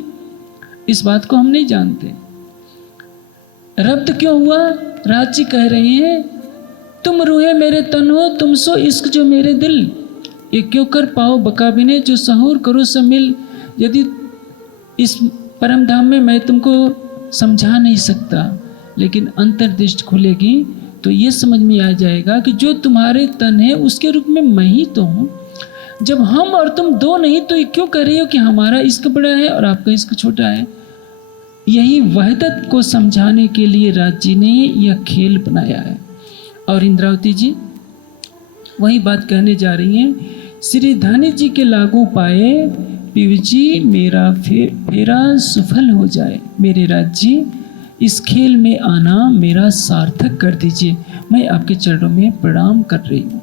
इस बात को हम नहीं जानते। रब्द क्यों हुआ? राज्य कह रहे हैं तुम रूहे मेरे तन हो, तुम सो इश्क जो मेरे दिल, ये क्यों कर पाओ बका बिने, जो सहूर करो सब मिल। यदि इस परम धाम में मैं तुमको समझा नहीं सकता, लेकिन अंतर्दृष्टि खुलेगी तो ये समझ में आ जाएगा कि जो तुम्हारे तन है उसके रूप में मैं ही तो हूँ। जब हम और तुम दो नहीं तो ये क्यों कह रही हो कि हमारा इश्क बड़ा है और आपका इश्क छोटा है। यही वहदत को समझाने के लिए राज्य ने यह खेल बनाया है। और इंद्रावती जी वही बात कहने जा रही हैं, श्री धनी जी के लागू पाए पीव जी, मेरा फेरा सफल हो जाए। मेरे राज्य इस खेल में आना मेरा सार्थक कर दीजिए। मैं आपके चरणों में प्रणाम कर रही हूँ।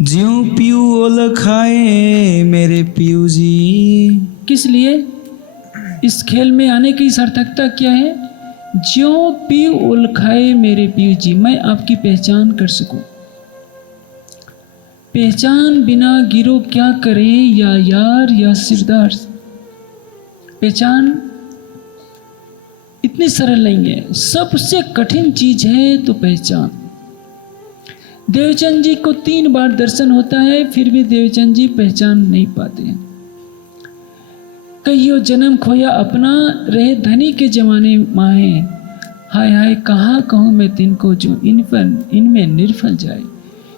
ज्यों पीऊ ओल खाए मेरे पीऊ जी। किस लिए इस खेल में आने की सार्थकता क्या है? ज्यों पीऊ ओल खाए मेरे पीऊ जी, मैं आपकी पहचान कर सकूं। पहचान बिना गिरो क्या करे, या यार या सिरदार। पहचान इतनी सरल नहीं है, सबसे कठिन चीज है तो पहचान। देवचंद जी को 3 बार दर्शन होता है, फिर भी देवचंद जी पहचान नहीं पाते हैं। कहियो जन्म खोया अपना, रहे धनी के जमाने माहे, हाय हाय कहाँ कहूँ मैं तिनको, जो इनमें निर्फल जाए।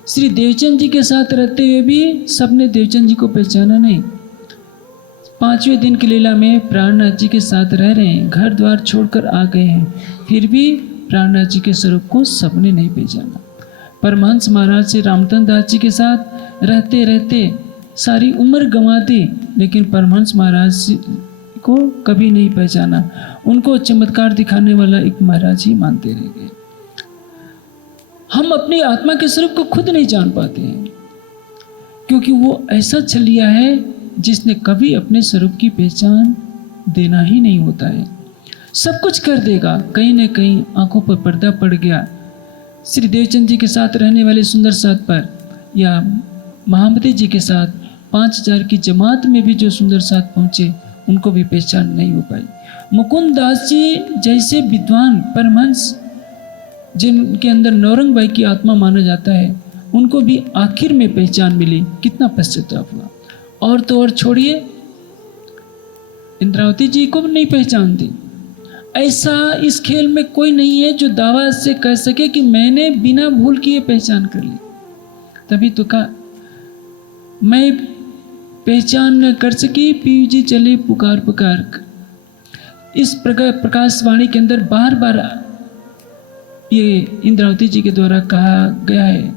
श्री देवचंद जी के साथ रहते हुए भी सबने देवचंद जी को पहचाना नहीं। 5वें दिन की लीला में प्राणनाथ जी के साथ रह रहे हैं, घर द्वार छोड़कर आ गए हैं, फिर भी प्राणनाथ जी के स्वरूप को सबने नहीं पहचाना। परमहंस महाराज से रामचंद्र दास जी के साथ रहते रहते सारी उम्र गंवा दी, लेकिन परमहंस महाराज को कभी नहीं पहचाना। उनको चमत्कार दिखाने वाला एक महाराज ही मानते रह गए। हम अपनी आत्मा के स्वरूप को खुद नहीं जान पाते हैं, क्योंकि वो ऐसा छलिया है जिसने कभी अपने स्वरूप की पहचान देना ही नहीं होता है। सब कुछ कर देगा, कहीं न कहीं आंखों पर पर्दा पड़ गया। श्री देवचंद जी के साथ रहने वाले सुंदर साथ पर, या महामती जी के साथ 5000 की जमात में भी जो सुंदर साथ पहुँचे, उनको भी पहचान नहीं हो पाई। मुकुंद दास जी जैसे विद्वान परमहंस, जिनके अंदर नौरंग भाई की आत्मा माना जाता है, उनको भी आखिर में पहचान मिली। कितना पश्चाताप हुआ। और तो और छोड़िए, इंद्रावती जी को भी नहीं पहचानती। ऐसा इस खेल में कोई नहीं है जो दावा से कह सके कि मैंने बिना भूल किए पहचान कर ली। तभी तो कहा, मैं पहचान न कर सकी, पीयू जी चले पुकार पुकार कर। इस प्रकाशवाणी के अंदर बार बार ये इंद्रावती जी के द्वारा कहा गया है,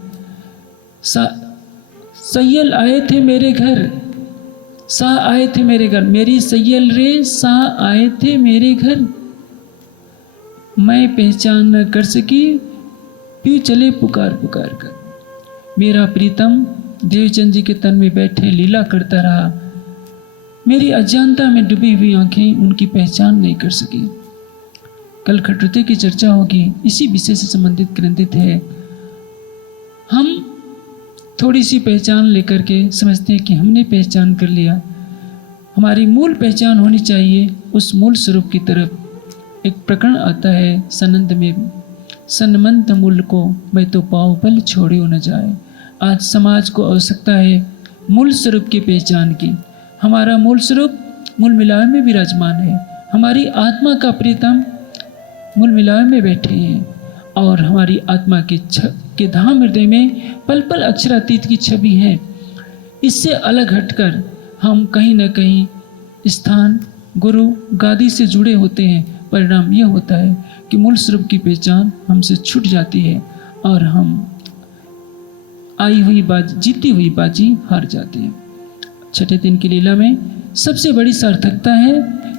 सैयल आए थे मेरे घर, सा आए थे मेरे घर, मेरी सैयल रे सा आए थे मेरे घर, मैं पहचान न कर सकी, पीयू चले पुकार पुकार कर। मेरा प्रीतम देवचंद जी के तन में बैठे लीला करता रहा, मेरी अज्ञानता में डूबी हुई आंखें उनकी पहचान नहीं कर सकी। कल खटुते की चर्चा होगी, इसी विषय से संबंधित ग्रंथित है। हम थोड़ी सी पहचान लेकर के समझते हैं कि हमने पहचान कर लिया। हमारी मूल पहचान होनी चाहिए उस मूल स्वरूप की तरफ। एक प्रकरण आता है सनंद में, सन्मंत मूल को मैं तो पाँव पल छोड़ियो न जाए। आज समाज को आवश्यकता है मूल स्वरूप की पहचान की। हमारा मूल स्वरूप मूल मिलावे में विराजमान है। हमारी आत्मा का प्रीतम मूल मिलावे में बैठे हैं, और हमारी आत्मा के धाम हृदय में पल पल अक्षरातीत की छवि है। इससे अलग हटकर हम कहीं न कहीं स्थान, गुरु, गादी से जुड़े होते हैं। परिणाम यह होता है कि मूल स्वरूप की पहचान हमसे छूट जाती है और हम आई हुई बाजी, जीती हुई बाजी हार जाते हैं। छठे दिन की लीला में सबसे बड़ी सार्थकता है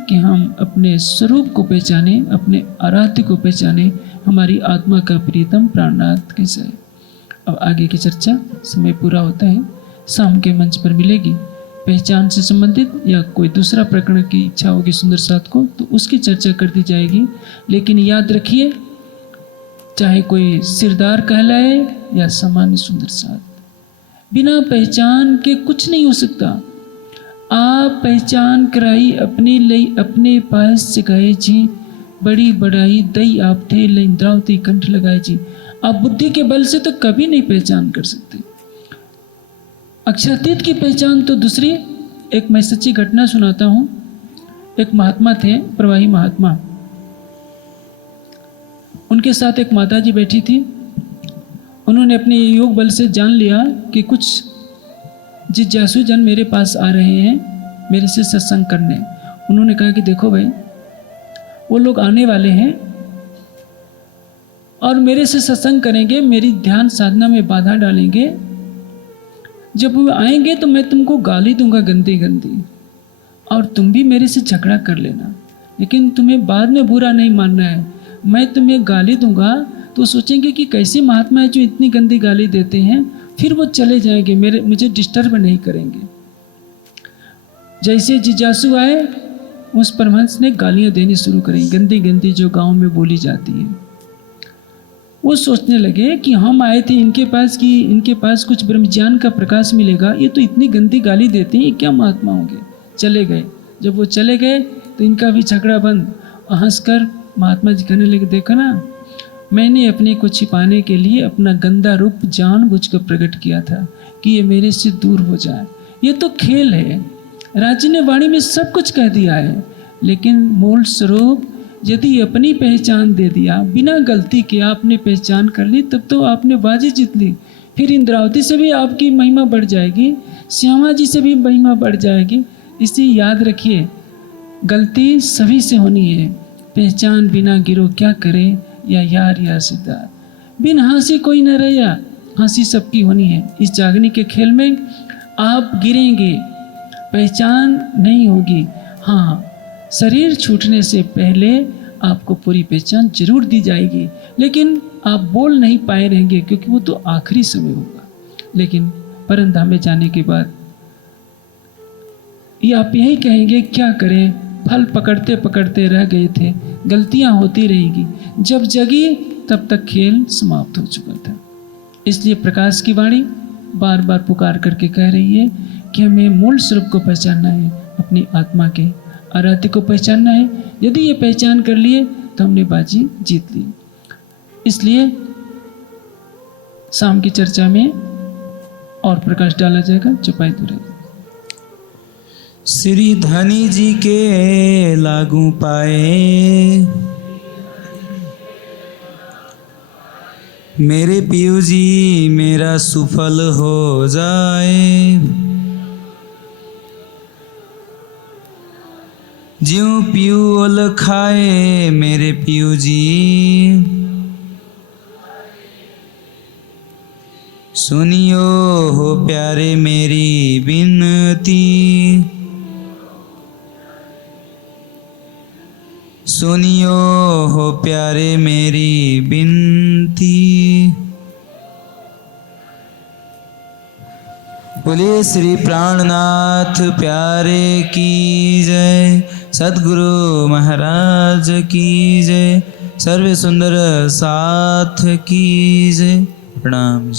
कि हम अपने स्वरूप को पहचाने, अपने आराध्य को पहचाने, हमारी आत्मा का प्रियतम प्राणनाथ कैसा है। अब आगे की चर्चा समय पूरा होता है, शाम के मंच पर मिलेगी। पहचान से संबंधित या कोई दूसरा प्रकरण की इच्छा होगी सुंदर साथ को, तो उसकी चर्चा कर दी जाएगी। लेकिन याद रखिए, चाहे कोई सिरदार कहलाए या सामान्य सुंदर साथ, बिना पहचान के कुछ नहीं हो सकता। आप पहचान कराई अपने लई अपने पास सिखाए जी, बड़ी बड़ाई दई आप थे इंद्रावती कंठ लगाए जी। आप बुद्धि के बल से तो कभी नहीं पहचान कर सकते। अक्षरातीत की पहचान तो दूसरी। एक मैं सच्ची घटना सुनाता हूँ। एक महात्मा थे, प्रवाही महात्मा, उनके साथ एक माता जी बैठी थी। उन्होंने अपने योग बल से जान लिया कि कुछ जिज्ञासु जन मेरे पास आ रहे हैं मेरे से सत्संग करने। उन्होंने कहा कि देखो भाई, वो लोग आने वाले हैं और मेरे से सत्संग करेंगे, मेरी ध्यान साधना में बाधा डालेंगे। जब वो आएंगे तो मैं तुमको गाली दूंगा गंदी गंदी, और तुम भी मेरे से झगड़ा कर लेना, लेकिन तुम्हें बाद में बुरा नहीं मानना है। मैं तुम्हें गाली दूंगा तो सोचेंगे कि कैसे महात्मा है जो इतनी गंदी गाली देते हैं, फिर वो चले जाएंगे, मुझे डिस्टर्ब नहीं करेंगे। जैसे जिज्ञासु आए, उस परमहंस ने गालियाँ देनी शुरू करी, गंदी गंदी जो गांव में बोली जाती है। वो सोचने लगे कि हम आए थे इनके पास कि इनके पास कुछ ब्रह्म ज्ञान का प्रकाश मिलेगा, ये तो इतनी गंदी गाली देते हैं, ये क्या महात्मा होंगे। चले गए। जब वो चले गए तो इनका भी झगड़ा बंद। हंसकर महात्मा जी कहने लगे, देखो ना, मैंने अपने को छिपाने के लिए अपना गंदा रूप जानबूझकर प्रकट किया था कि ये मेरे से दूर हो जाए। ये तो खेल है। राज्य ने वाणी में सब कुछ कह दिया है, लेकिन मूल स्वरूप यदि अपनी पहचान दे दिया, बिना गलती के आपने पहचान कर ली, तब तो आपने बाजी जीत ली। फिर इंद्रावती से भी आपकी महिमा बढ़ जाएगी, श्यामा जी से भी महिमा बढ़ जाएगी। इसे याद रखिए, गलती सभी से होनी है। पहचान बिना गिरो क्या करे, या यार या सितार, बिन हंसी कोई न रहा, हंसी सबकी होनी है। इस जागने के खेल में आप गिरेंगे, पहचान नहीं होगी। हाँ, शरीर छूटने से पहले आपको पूरी पहचान जरूर दी जाएगी, लेकिन आप बोल नहीं पाए रहेंगे क्योंकि वो तो आखिरी समय होगा। लेकिन परमधाम में जाने के बाद ये आप यही कहेंगे क्या करें, फल पकड़ते पकड़ते रह गए थे, गलतियां होती रहेगी। जब जगी तब तक खेल समाप्त हो चुका था। इसलिए प्रकाश की वाणी बार बार पुकार करके कह रही है कि हमें मूल स्वरूप को पहचानना है, अपनी आत्मा के आराध्य को पहचानना है। यदि ये पहचान कर लिए तो हमने बाजी जीत ली। इसलिए शाम की चर्चा में और प्रकाश डाला जाएगा, चौपाई दूर। श्री धनी जी के लागू पाए, मेरे पियू जी मेरा सुफल हो जाए। ज्यों पियू ओल खाए मेरे पियू जी, सुनियो हो प्यारे मेरी बिनती, सुनियो हो प्यारे मेरी बिनती। बोलिए श्री प्राणनाथ प्यारे की जय, सद्गुरु महाराज की जय, सर्व सुंदर साथ की जय। प्रणाम।